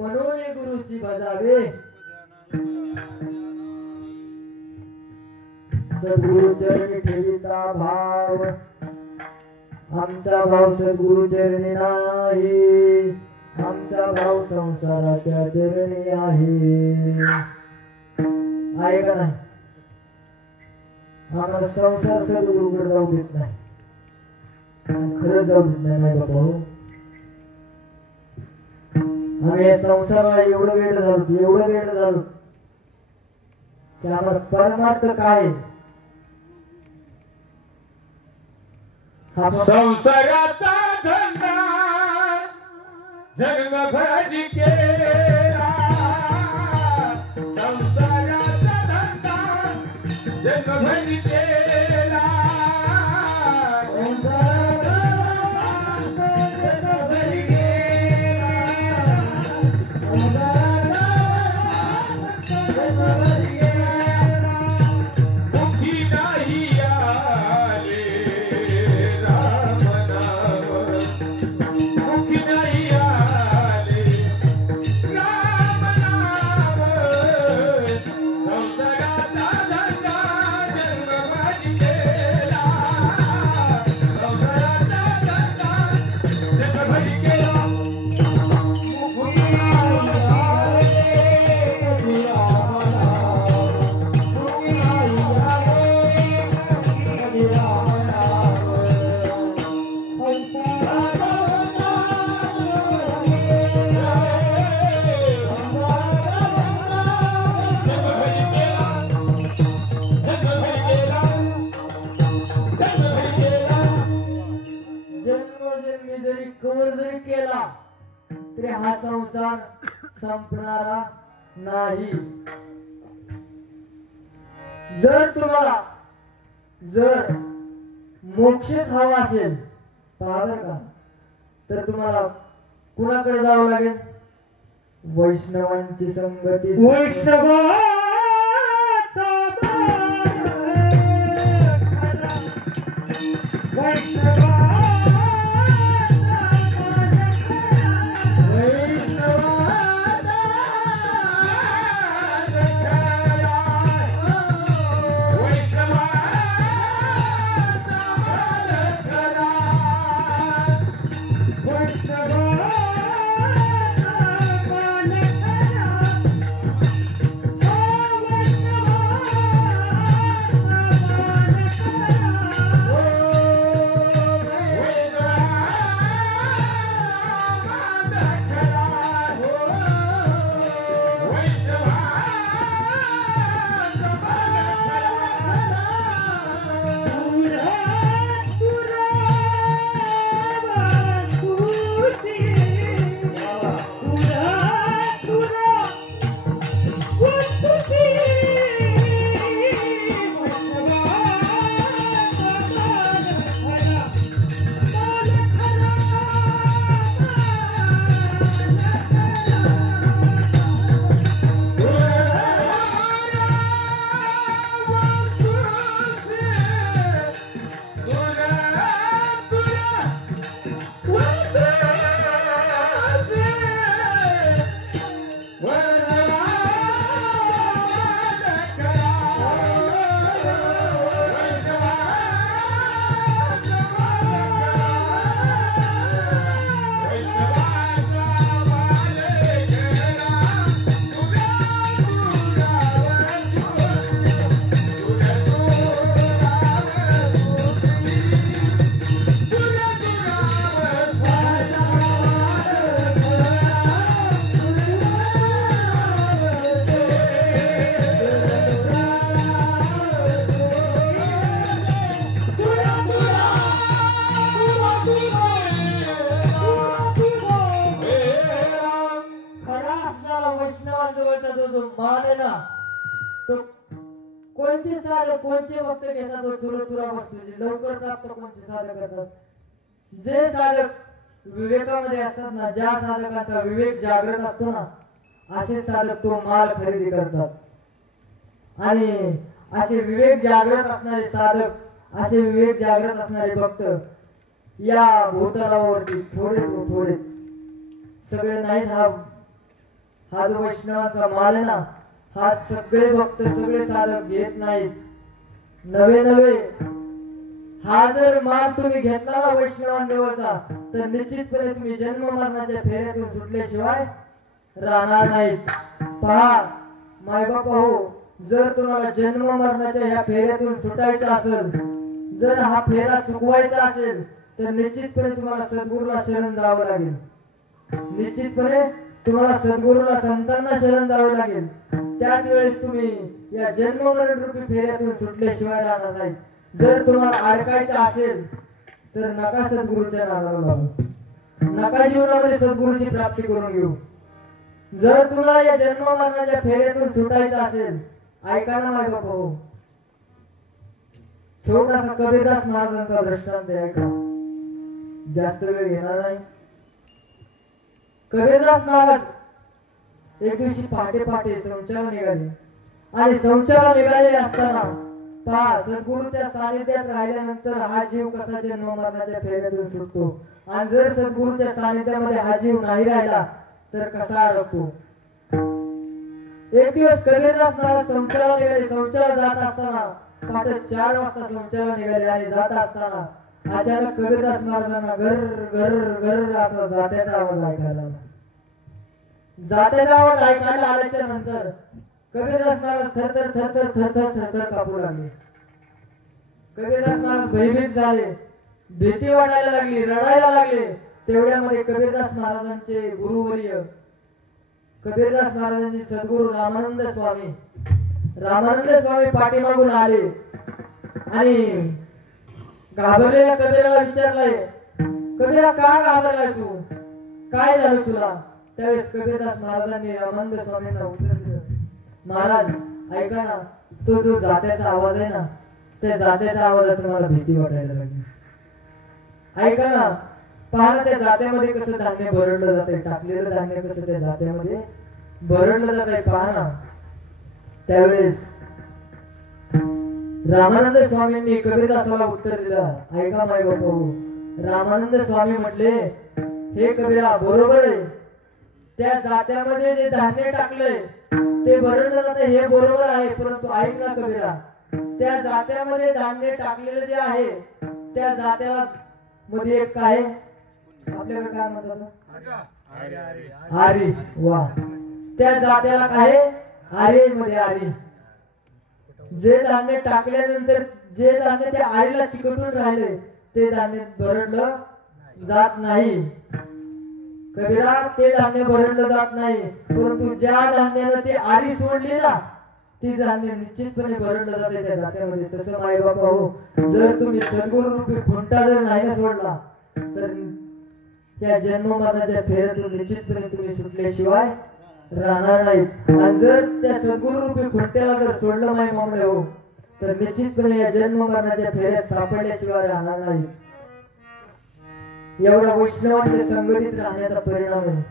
म्हणून गुरुशी बजावे. सद्गुरु चरणी ठेवीचा भाव आमचा भाव सद्गुरु चरणी नाही. आमचा भाव संसाराच्या चरणी आहे. आहे का नाही? आम्हाला संसार सद्गुरुकडे जाऊ देत नाही. खरं जाऊ देत नाही बाबा. आम्ही या संसाराला एवढं वेळ झालो की आम्हाला परमार्थ काय संसाराचा धंदा जन्मभर केला. संसाराचा धंदा जन्मभर केला. संसाराचा धंदा जन्मभर केला. हा संसार संपणारा नाही. जर मोक्षच हवा असेल पहा बरं का, तर तुम्हाला कुणाकडे जावं लागेल? वैष्णवांची संगती. वैष्णवांजवळचा जो मान आहे ना, तो कोणते साधक कोणते भक्त घेतात तुरा वस्तूची लवकर प्राप्त कोणते साधक करतात? जे साधक विवेकामध्ये असतात ना, ज्या साधकांचा विवेक जागृत असतो ना, असे साधक तो माल खरेदी करतात. आणि असे विवेक जागृत असणारे साधक, असे विवेक जागृत असणारे भक्त या भूतलावरती थोडे सगळे नाहीत. हा जो वैष्णवांचा माल आहे ना, हा सगळे भक्त सगळे साधक घेत नाहीत. नवे हा जर माल तुम्ही घेतला ना वैष्णवांजवळचा, तर निश्चितपणे तुम्ही जन्म मरणाच्या फेऱ्यातून सुटल्याशिवाय राहणार नाहीत. पहा मायबापा हो, जर तुम्हाला जन्म मरणाच्या ह्या फेऱ्यातून सुटायचं असेल, जर हा फेरा चुकवायचा असेल, तर निश्चितपणे तुम्हाला सद्गुरूला शरण जावं लागेल. निश्चितपणे तुम्हाला सद्गुरूला संतांना शरण जावं लागेल. त्याच वेळेस तुम्ही या जन्म मरण रूपी फेऱ्यातून सुटल्याशिवाय राहणार नाही. जर तुम्हाला अडकायचं असेल तर नका सद्गुरूच्या नादाला लागू, नका जीवनामध्ये सद्गुरूची प्राप्ती करून घेऊ. जर तुम्हाला या जन्म मरणाच्या फेऱ्यातून सुटायचं असेल, ऐका ना माय बापा हो, छोटासा कबीरदास महाराजांचा दृष्टांत ऐका, जास्त वेळ घेणार नाही. कबीरदास महाराज एक दिवशी पहाटे संचाला निघाले. आणि संचाला निघालेले असताना पहा, सद्गुरूच्या सानिध्यात राहिल्यानंतर हा जीव कसा जन्म मरणाच्या फेऱ्यातून सुटतो, आणि जर सद्गुरूच्या सानिध्यामध्ये हा जीव नाही राहिला तर कसा अडकतो. एक दिवस कबीरदास महाराज संचाला निघाले. संचाला जात असताना पहाटे 4 वाजता संचाला निघाले. आणि जात असताना अचानक कबीरदास महाराजांना घर घर घर असा जात्याचा आवाज ऐकायला आला. जात्याचा आवाज ऐकायला आल्याच्या नंतर कबीरदास महाराज थरथर कापू लागले. कबीरदास महाराज भयभीत झाले, भीती वाटायला लागली, रडायला लागले. तेवढ्यामध्ये कबीरदास महाराजांचे गुरुवर्य, कबीरदास महाराजांचे सद्गुरू रामानंद स्वामी पाठीमागून आले. आणि घाबरलेल्या कबीराला विचारलंय, कबीरा का घाबरलाय तू, काय झालं तुला? त्यावेळेस कबीरदास महाराजांनी रामानंद स्वामींना उत्तर दिलं, महाराज ऐका ना, तो जो जात्याचा आवाज आहे ना, त्या जात्याच्या आवाजाची मला भीती वाटायला लागली. ऐका ना, पहा ना त्या जात्यामध्ये कसं धान्य भरडलं जातंय, टाकलेलं धान्य कसं त्या जात्यामध्ये भरडलं जात आहे, पहा ना. त्यावेळेस रामानंद स्वामींनी कबीरदासाला उत्तर दिलं, ऐका माय बापू. रामानंद स्वामी म्हटले, हे कबीरा बरोबर आहे, त्या जात्यामध्ये जे धान्य टाकलंय ते भरडलं जातं हे बरोबर आहे, परंतु ऐक ना कबीरा, त्या जात्यामध्ये धान्य टाकलेलं जे आहे त्या जात्याला मध्ये एक काय आपल्याकडे काय म्हणतात, आरी. वा, त्या जात्याला काय आरी मध्ये आरी. जे धान्य टाकल्यानंतर जे धान्य त्या आईला चिकटून राहिले ते धान्य भरडलं जात नाही कबीरा, ते धान्य भरडलं जात नाही. परंतु ज्या धान्यानं ती आरी सोडली ना, ती धान्य निश्चितपणे भरडलं जाते त्या जात्यामध्ये. तसं माय बाबा हो, जर तुम्ही सद्गुरु रूपी खुंटा जर नाही सोडला तर त्या जन्म मरणाच्या फेऱ्यातून निश्चितपणे तुम्ही सुटल्याशिवाय राहणार नाही. आणि जर त्या सद्गुरु रूपी खुंट्याला जर सोडलं नाही मामले हो, तर निश्चितपणे या जन्म मरणाच्या फेऱ्यात सापडल्याशिवाय राहणार नाही. एवढा वैष्णवांच्या संगतीत राहण्याचा परिणाम आहे.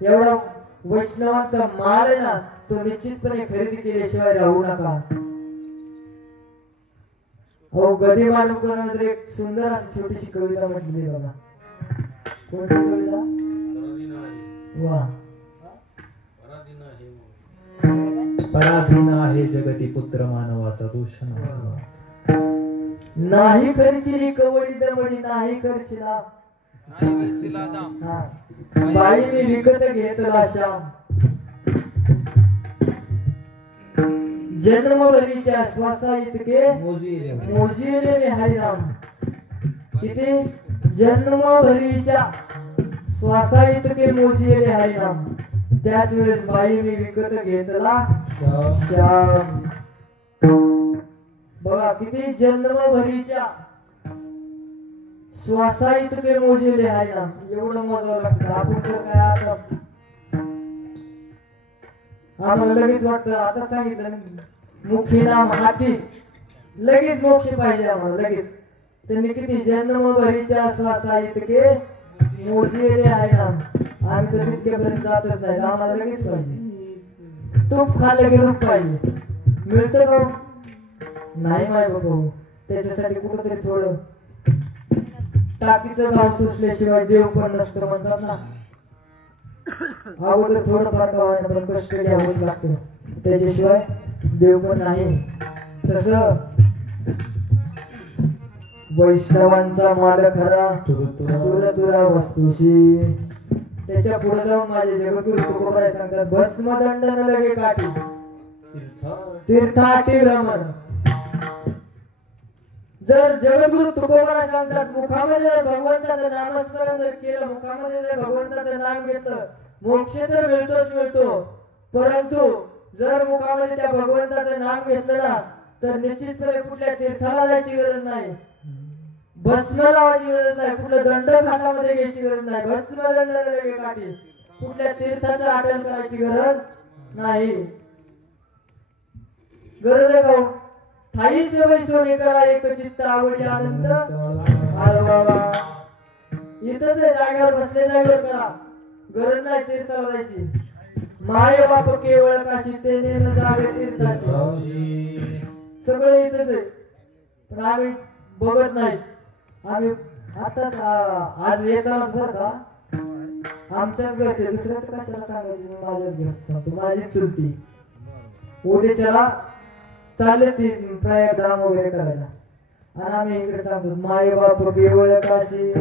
एवढा वैष्णवांचा माल आहे ना, तो निश्चितपणे खरेदी केल्याशिवाय राहू नका. अहो गदी मांडवकरांवर एक सुंदर अशी छोटीशी कविता म्हटलेली बघा. कोणती कविता? वा, पराधीन आहे जगती पुत्र मानवाचा, दोष नाही खर्चिली कवडी दमडी, नाही खर्चिला बाई मी विकत घेतला श्याम. जन्मभरीच्या श्वासा इतके मोजिले मी हरिनाम. किती? जन्मभरीच्या श्वासा इतके मोजिले हरिनाम. त्याच वेळेस बाई मी विकत घेतला श्याम. बघा किती, जन्मभरीच्या श्वासा इतके मोजिले हरिनाम. एवढं मोजावं लागतं. आपण तर काय आता आम्हाला लगेच वाटतं, आता सांगितलं मुखी नाम हाती, लगेच मोक्ष पाहिजे आम्हाला लगेच. त्यांनी किती, जन्मभरीच्या श्वासा इतके मोजिले हरिनाम. आम्ही तर तितक्यापर्यंत जातच नाही, आम्हाला लगेच पाहिजे. तूप खाल्लं की रूप पाहिजे. मिळतं का? नाही माय बाबा. त्याच्यासाठी कुठंतरी थोडं टाकीचं गाव सुचल्याशिवाय देव पण नसतं म्हणतात ना. अगोदर थोडं फार गावाने पण कष्ट घ्यावंच लागतं, त्याच्याशिवाय देव पण नाही. तसं वैष्णवांचा माल खरा तुरा तुरा वस्तूशी. त्याच्या पुढे जाऊन माझे जगद्गुरु तुकोबाई सांगतात, भस्म दंडन लगे काठी तीर्थाटी भ्रमण. जर जगद्गुरु तुकोबाई सांगतात, मुखामध्ये जर भगवंताचं नामस्मरण जर केलं, मुखामध्ये जर भगवंताचं नाम घेतलं, मोक्ष तर मिळतोच मिळतो. परंतु जर मुखामध्ये त्या भगवंताचं नाम घेतलं ना, तर निश्चितपणे कुठल्या तीर्थाला जायची गरज नाही, भस्म लावायची गरज नाही, कुठलं दंड घाटामध्ये घ्यायची गरज नाही. भस्म दंड लगे काठी, कुठल्या तीर्थाचं आठवण करायची गरज नाही. गरज आहे का? ठाईच वैसोने करा एक चित्त आवडी आनंद आळवावा. इथंच आहे, जागेवर बसले जागेवर करा, गरज नाही तीर्थाला जायची. माय बाप केवळ काशी तेने न जावे तीर्थाशी. सगळं इथंच आहे, पण आम्ही बघत नाही. आम्ही आताच आज येतानाच बर का, आमच्याच घरचे, दुसऱ्याच कशाला सांगायचं, माझ्याच घरचं सांगतो, माझीच चुलती उद्याच्याला चालले ती प्रयागधाम वगैरे करायला, आणि आम्ही इकडे थांबतो. माय बाप केवळ काशी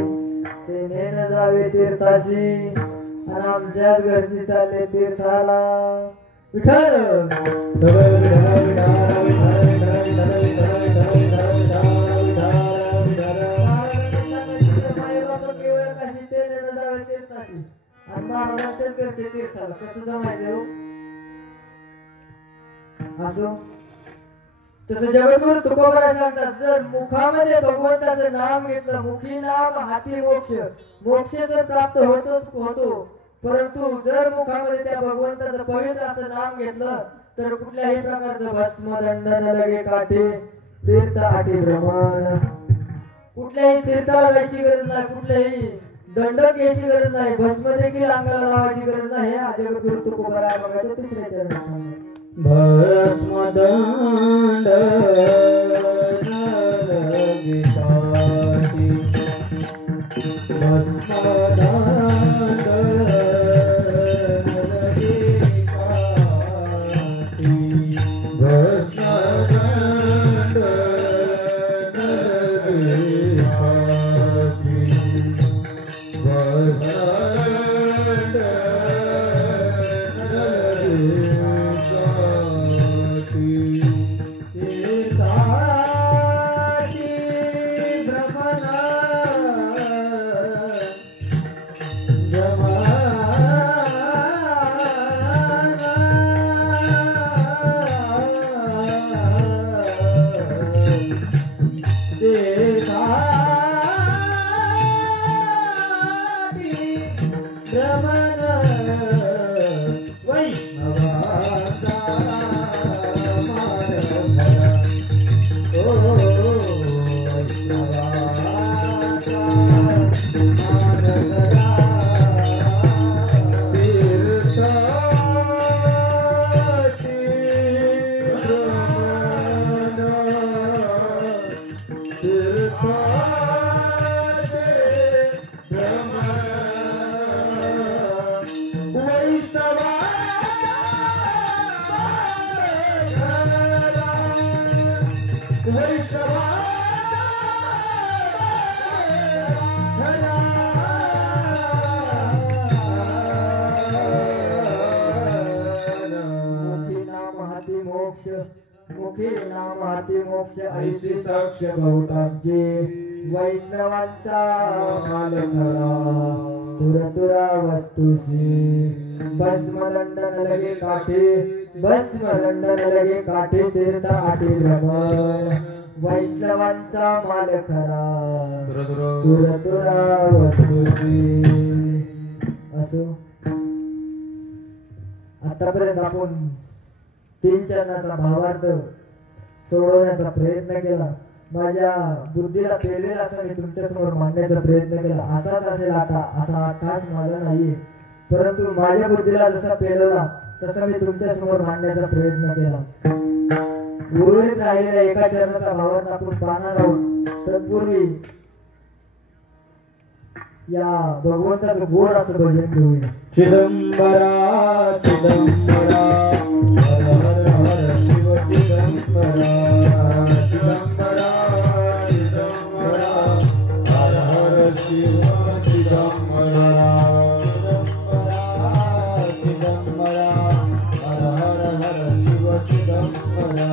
ते नेन जावे तीर्थाशी, आणि आमच्याच घरची चालले तीर्थाला. विठ्ठल आणि महाराजांच्याच घरचे तीर्थाला कसं जमायचं हो? असो. तसं जगद्गुरु तुकोबाराय सांगतात, जर मुखामध्ये भगवंताचं नाम घेतलं, मुखी नाम हाती मोक्ष. मोक्ष जर प्राप्त होतोच होतो, परंतु जर मुखामध्ये त्या भगवंताचं पवित्र असं नाम घेतलं तर कुठल्याही प्रकारचं भस्म दंड न लगे काटे तीर्थ आटी भ्रमण, कुठल्याही तीर्थाला जायची गरज नाही, कुठल्याही दंडक घ्यायची गरज नाही, भस्म देखील अंगाला लावायची गरज नाही. हे जगद्गुरु तुकोबाराय बघायचं तिसऱ्या चरणात सांगितलं. भस्मदंड नलगे काटी, भस्मदंड नलगे काटी, भस्मदंड नलगे काटी, भस्मदंड मुखी नाम हाती मोक्ष ऐशी साक्ष बहुतांचे वैष्णवांचा माल खरा तुरतुरा वस्तुसी भस्मदंड न लगे काठी भस्मदंड न लगे काठी तीर्थ आटी भ्रमण वैष्णवांचा माल खरा तुरतुरा वस्तुसी. असो आतापर्यंत आपण 3 चरणाचा भावार्थ सोडवण्याचा प्रयत्न केला. माझ्या बुद्धीला पेलेला असं मी तुमच्या समोर मांडण्याचा प्रयत्न केला. असाच असेल आता, असा खास माझा नाहीये, परंतु माझ्या बुद्धीला जसा पेलला तसा मी तुमच्या समोर मांडण्याचा प्रयत्न केला. उर्वरित राहिलेल्या एका चरणाचा भावार्थ आपण पाहणार आहोत. तत्पूर्वी या भगवंताचं गोड असं भजन घेऊया. चिदंबरा चिदंबरा हर हर हर शिव चिदंबरा, चिदंबरा चिदंबरा हर हर शिव चिदंबरा, चिदंबरा हर हर हर शिव चिदंबरा,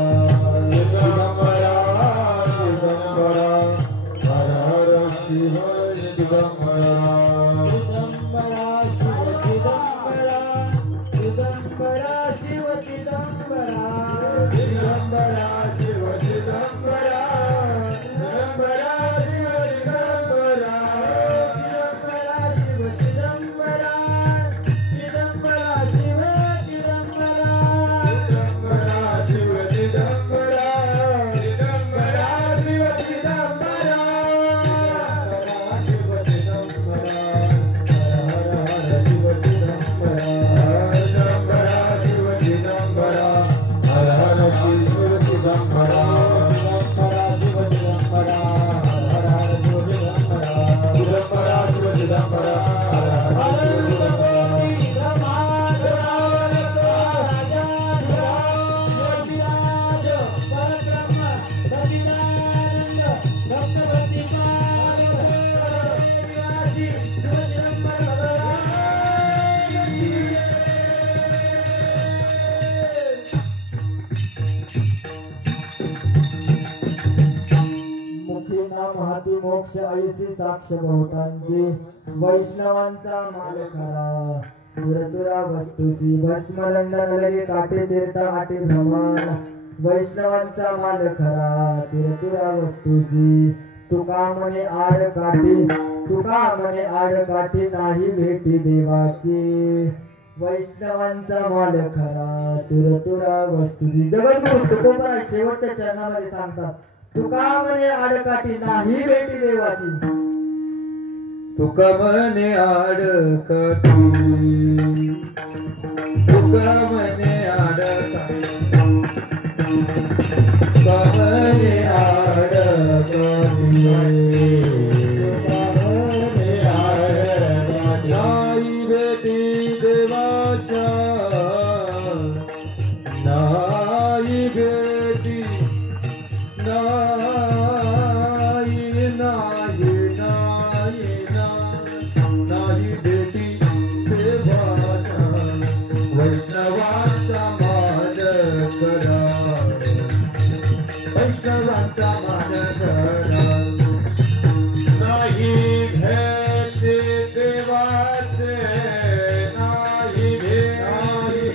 चिदंबरा चिदंबरा हर हर शिव चिदंबरा, चिदंबरा शिव चिदंबरा, चिदंबरा शिव चिदंबरा, चिदंबरा शिव चिदंबरा, चिदंबरा शिव चिदंबरा, चिदंबरा शिव चिदंबरा, चिदंबरा शिव चिदंबरा, चिदंबरा शिव चिदंबरा, चिदंबरा शिव चिदंबरा, शिव चिदंबरा हर हर शिव चिदंबरा, चिदंबरा शिव चिदंबरा हर हर शिव चिदंबरा, चिदंबरा शिव चिदंबरा हर हर शिव चिदंबरा, चिदंबरा शिव चिदंबरा हर हर शिव मुखी नाम हाती मोक्ष ऐसी साक्ष बहुतांची वैष्णवांचा माल खरा तुरतुरा वस्तुसी भस्मदंड न लगे काठी तीर्थ आटी भ्रमण वैष्णवांचा माल खरा तुरतुरा वस्तुसी तुका म्हणे आडकाठी तुका म्हणे आडकाठी नाही भेटी देवाची वैष्णवांचा माल खरा तुरतुरा वस्तू जगद्गुरु तुकोबरा शेवटच्या चरणामध्ये सांगतात तुका म्हणे आडकाठी नाही भेटी देवाची तुका म्हणे आडकाठी तुका म्हणे आडकाठी तुका म्हणे आडकाठी नाही भेटी देवाच्या नाही भेटी नाही नाही नाही नाही भेटी देवाच्या वैष्णवांचा मान करा वैष्णवांचा मान करा नाही भेटे देवाचे नाही भेटी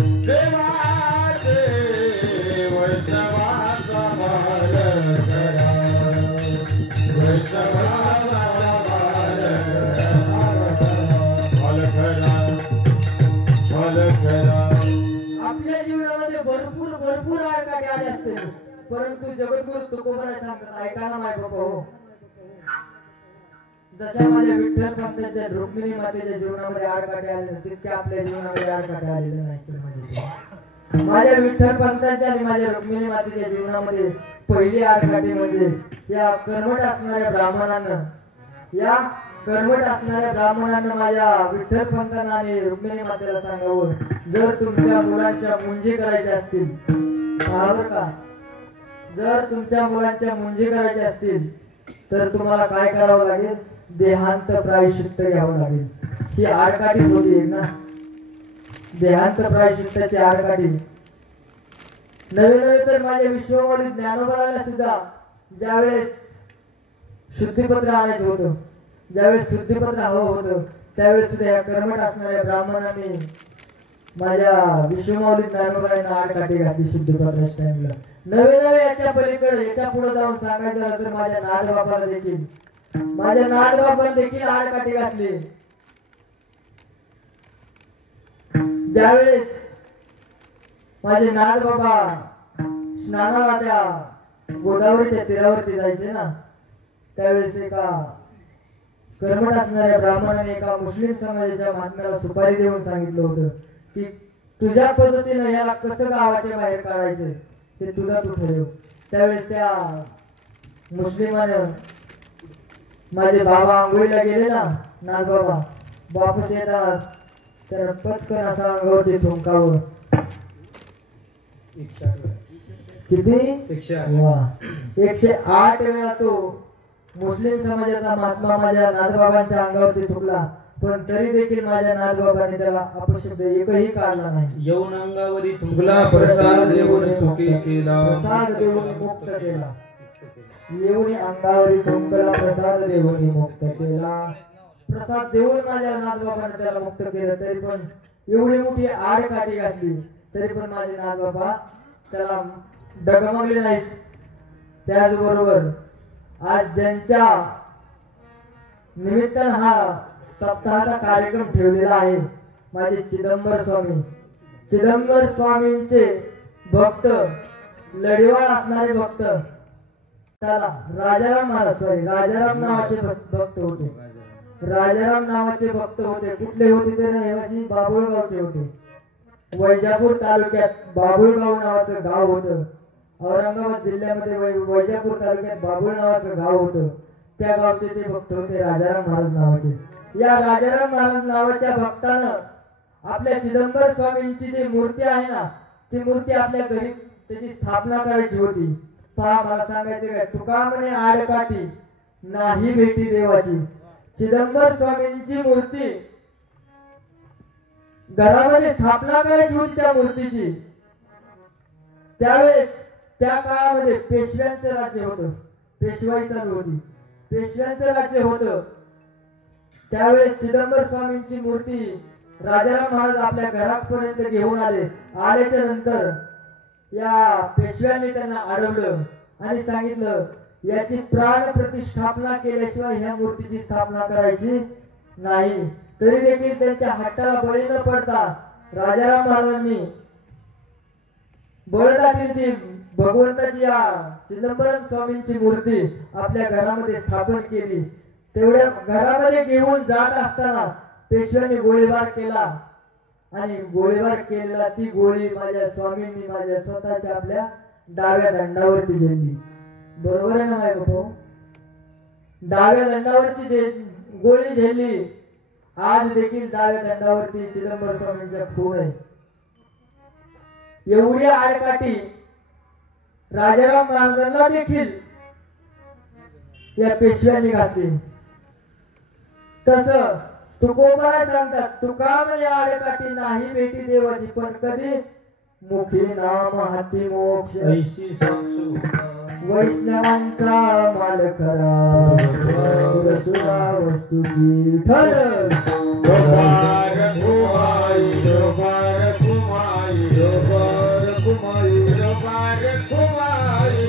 देवाचे वैष्णवाचा मान करा वैष्णवाचा मान करा आपल्या जीवनामध्ये भरपूर आडकाठी आले असते परंतु जगद्गुरु तुकोबरा सांगतात ऐका ना माय बाबा हो जशा माझ्या विठ्ठल पंतांच्या रुक्मिणी मातेच्या जीवनामध्ये आडकाठी आले तितक्या आपल्या जीवनामध्ये आडकाठी आलेले नाही माझ्या विठ्ठल पंतांच्या आणि माझ्या रुक्मिणी मातेच्या जीवनामध्ये पहिली आडकाठी म्हणजे या कर्मठ असणाऱ्या ब्राह्मणांना माझ्या विठ्ठल पंतांना आणि रुक्मिणी मातेला सांगावं जर तुमच्या मुलांच्या मुंजी करायच्या असतील बरं का जर तुमच्या मुलांच्या मुंजी करायच्या असतील तर तुम्हाला काय करावं लागेल देहांत प्रायश्चित्त घ्यावं लागेल ही आडकाठीच होती एक ना देहांत प्रायश्चित्ताची आडकाठी नवे तर माझ्या विश्वमौली ज्ञानोबाला सुद्धा ज्यावेळेस शुद्धीपत्र आणायचं होतं ज्यावेळेस शुद्धीपत्र हवं होतं त्यावेळेस सुद्धा या कर्मठ असणाऱ्या ब्राह्मणांनी माझ्या विश्वमौली ज्ञानोबाला आडकाठी घातली शुद्धीपत्राच्या टाइमला नवे याच्या पलीकडे याच्या पुढे जाऊन सांगायचं झालं तर माझ्या नादबापाला देखील आडकाठी घातली ज्यावेळेस माझे नादबाबा स्नानाला त्या गोदावरीच्या तीरावरती जायचे ना त्यावेळेस एका कर्मठ असणाऱ्या ब्राह्मणाने एका मुस्लिम समाजाच्या महात्म्याला सुपारी देऊन सांगितलं होतं की तुझ्या पद्धतीनं याला कसं गावाच्या बाहेर काढायचं ते तुझा तू ठरव त्यावेळेस त्या मुस्लिमानं माझे बाबा आंघोळीला गेले ना नागबाबा वापस येतात तर पचकन असा अंगावरती ठोंकावं किती 108 वेळा तो मुस्लिम समाजाचा महात्मा माझ्या नाथबाबांच्या अंगावरती थुकला पण तरी देखील माझ्या नाथबाबांनी त्याला अपशब्द एकही काढला नाही येऊन अंगावरी तुंगला प्रसाद देऊन सुखी केला प्रसाद देऊन मुक्त केला येऊन अंगावरी तुंगला प्रसाद देऊन मुक्त केला प्रसाद देऊन माझ्या नाथबाबांनी त्याला मुक्त केलं तरी पण एवढी मोठी आडकाठी घातली तरी पण माझे नाथबाबा त्याला डगमगले नाहीत त्याचबरोबर आज ज्यांच्या निमित्तानं हा सप्ताहाचा कार्यक्रम ठेवलेला आहे माझे चिदंबर स्वामींचे भक्त लढीवाळ असणारे भक्त त्याला राजाराम नावाचे भक्त होते कुठले होते ते रहिवासी बाबुळगावचे होते वैजापूर तालुक्यात बाबुळगाव नावाचं गाव होतं औरंगाबाद जिल्ह्यामध्ये वैजापूर तालुक्यात बाबुळ नावाचं गाव होतं त्या गावचे ते भक्त होते राजाराम महाराज नावाचे या राजाराम महाराज नावाच्या भक्तानं आपल्या चिदंबर स्वामींची जी मूर्ती आहे ना ती मूर्ती आपल्या घरी त्याची स्थापना करायची होती पहा मला सांगायचे काय तुका म्हणे आडकाठी नाही भेटी देवाची चिदंबर स्वामींची मूर्ती घरामध्ये स्थापना करायची होती त्या मूर्तीची त्यावेळेस त्या काळामध्ये पेशव्यांचं राज्य होतं पेशवाई चालू होती पेशव्यांचं राज्य होतं त्यावेळेस चिदंबर स्वामींची मूर्ती राजाराम महाराज आपल्या घरापर्यंत घेऊन आल्याच्या नंतर या पेशव्यांनी त्यांना अडवलं आणि सांगितलं याची प्राण प्रतिष्ठापना केल्याशिवाय ह्या मूर्तीची स्थापना करायची नाही. तरी देखील त्यांच्या हट्टाला बळी न पडता राजाराम महाराजांनी बळदाटीने भगवंताची या चिदंबरम स्वामींची मूर्ती आपल्या घरामध्ये स्थापन केली. तेवढ्या घरामध्ये घेऊन जात असताना पेशव्यांनी गोळीबार केला आणि गोळीबार केलेला ती गोळी माझ्या स्वामींनी माझ्या स्वतःच्या आपल्या डाव्या दंडावरती झेलली. बरोबर आहे ना माय बापू? डाव्या दंडावरची गोळी झेलली. आज देखील डाव्या दंडावरती चिदंबर स्वामींच्या खूण आहे. एवढी आडकाठी राजाराम महाराजांना देखील या पेशव्यांनी घातली. तस तुकोबाला सांगतात, तुका म्हणे आडकाठी नाही भेटी देवाची, पण कधी मुखी नाम हाती मोक्ष. ऐशी साक्ष वैष्णवांचा माल खरा तुरसुरा वस्तूची ठर. गोपार कुमाई गोपार कुमाई गोपार कुमाई गोपार कुमाई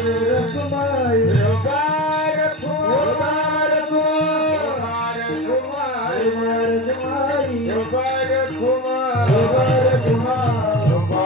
कुमाई गोपार कुमार कुमार कुमाई गोपार कुमार गोपार कुमार गोपार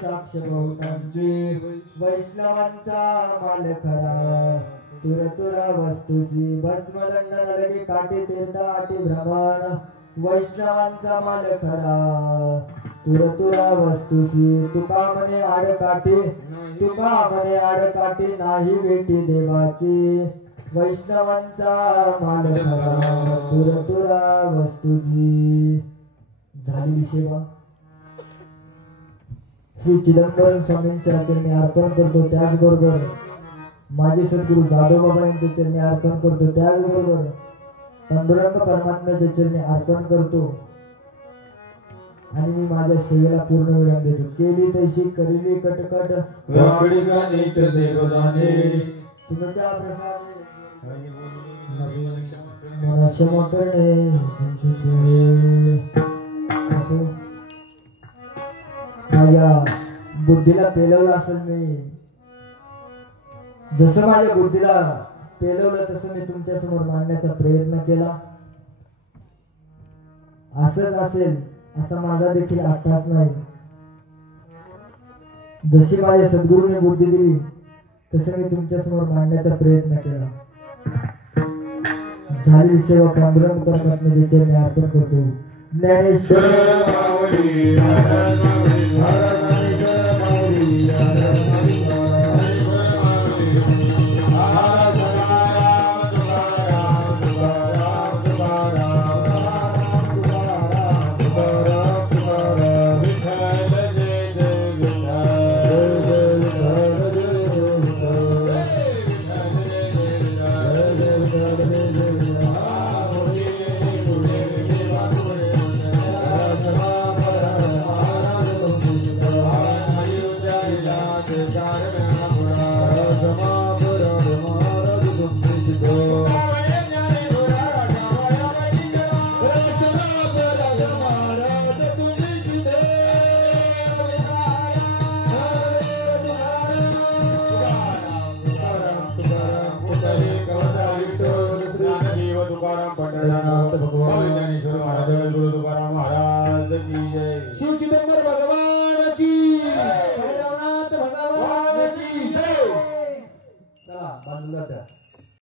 साक्ष बहुतांची वैष्णवांचा माल खरा तुर तुरा वस्तूची भस्मदंड नलगी काठी तीर्थ आटी भ्रमण. वैष्णवांचा माल खरा तुर तुरा वस्तूची तुका म्हणे आडकाठी तुका म्हणे आडकाठी नाही भेटी देवाची. वैष्णवांचा माल खरा तुर तुरा वस्तूची. झालेली सेवा श्री चिदंबरम स्वामींच्या चरणी अर्पण करतो. त्याचबरोबर माझे सद्गुरू जाधव बाबा यांच्या चरणी अर्पण करतो. त्याचबरोबर पांडुरंग परमात्म्याच्या चरणी अर्पण करतो. आणि मी माझ्या सेवेला पूर्ण विराम देतो. केली तैशी करिली कटकट वाकडी का नीट देवदाने तुमच्या प्रसादे क्षमा करणे. असो माझ्या बुद्धीला पेलवलं असेल मी. जसं माझ्या बुद्धीला पेलवलं तसं मी तुमच्या समोर मांडण्याचा प्रयत्न केला. असंच असेल असा माझा देखील अट्टास नाही. जशी माझ्या सद्गुरूने बुद्धी दिली तसं मी तुमच्या समोर मांडण्याचा प्रयत्न केला. झाली सेवा पांडुरंग परमात्म्याच्या चरणी अर्पण करतो. ज्ञानेश्वर भगवान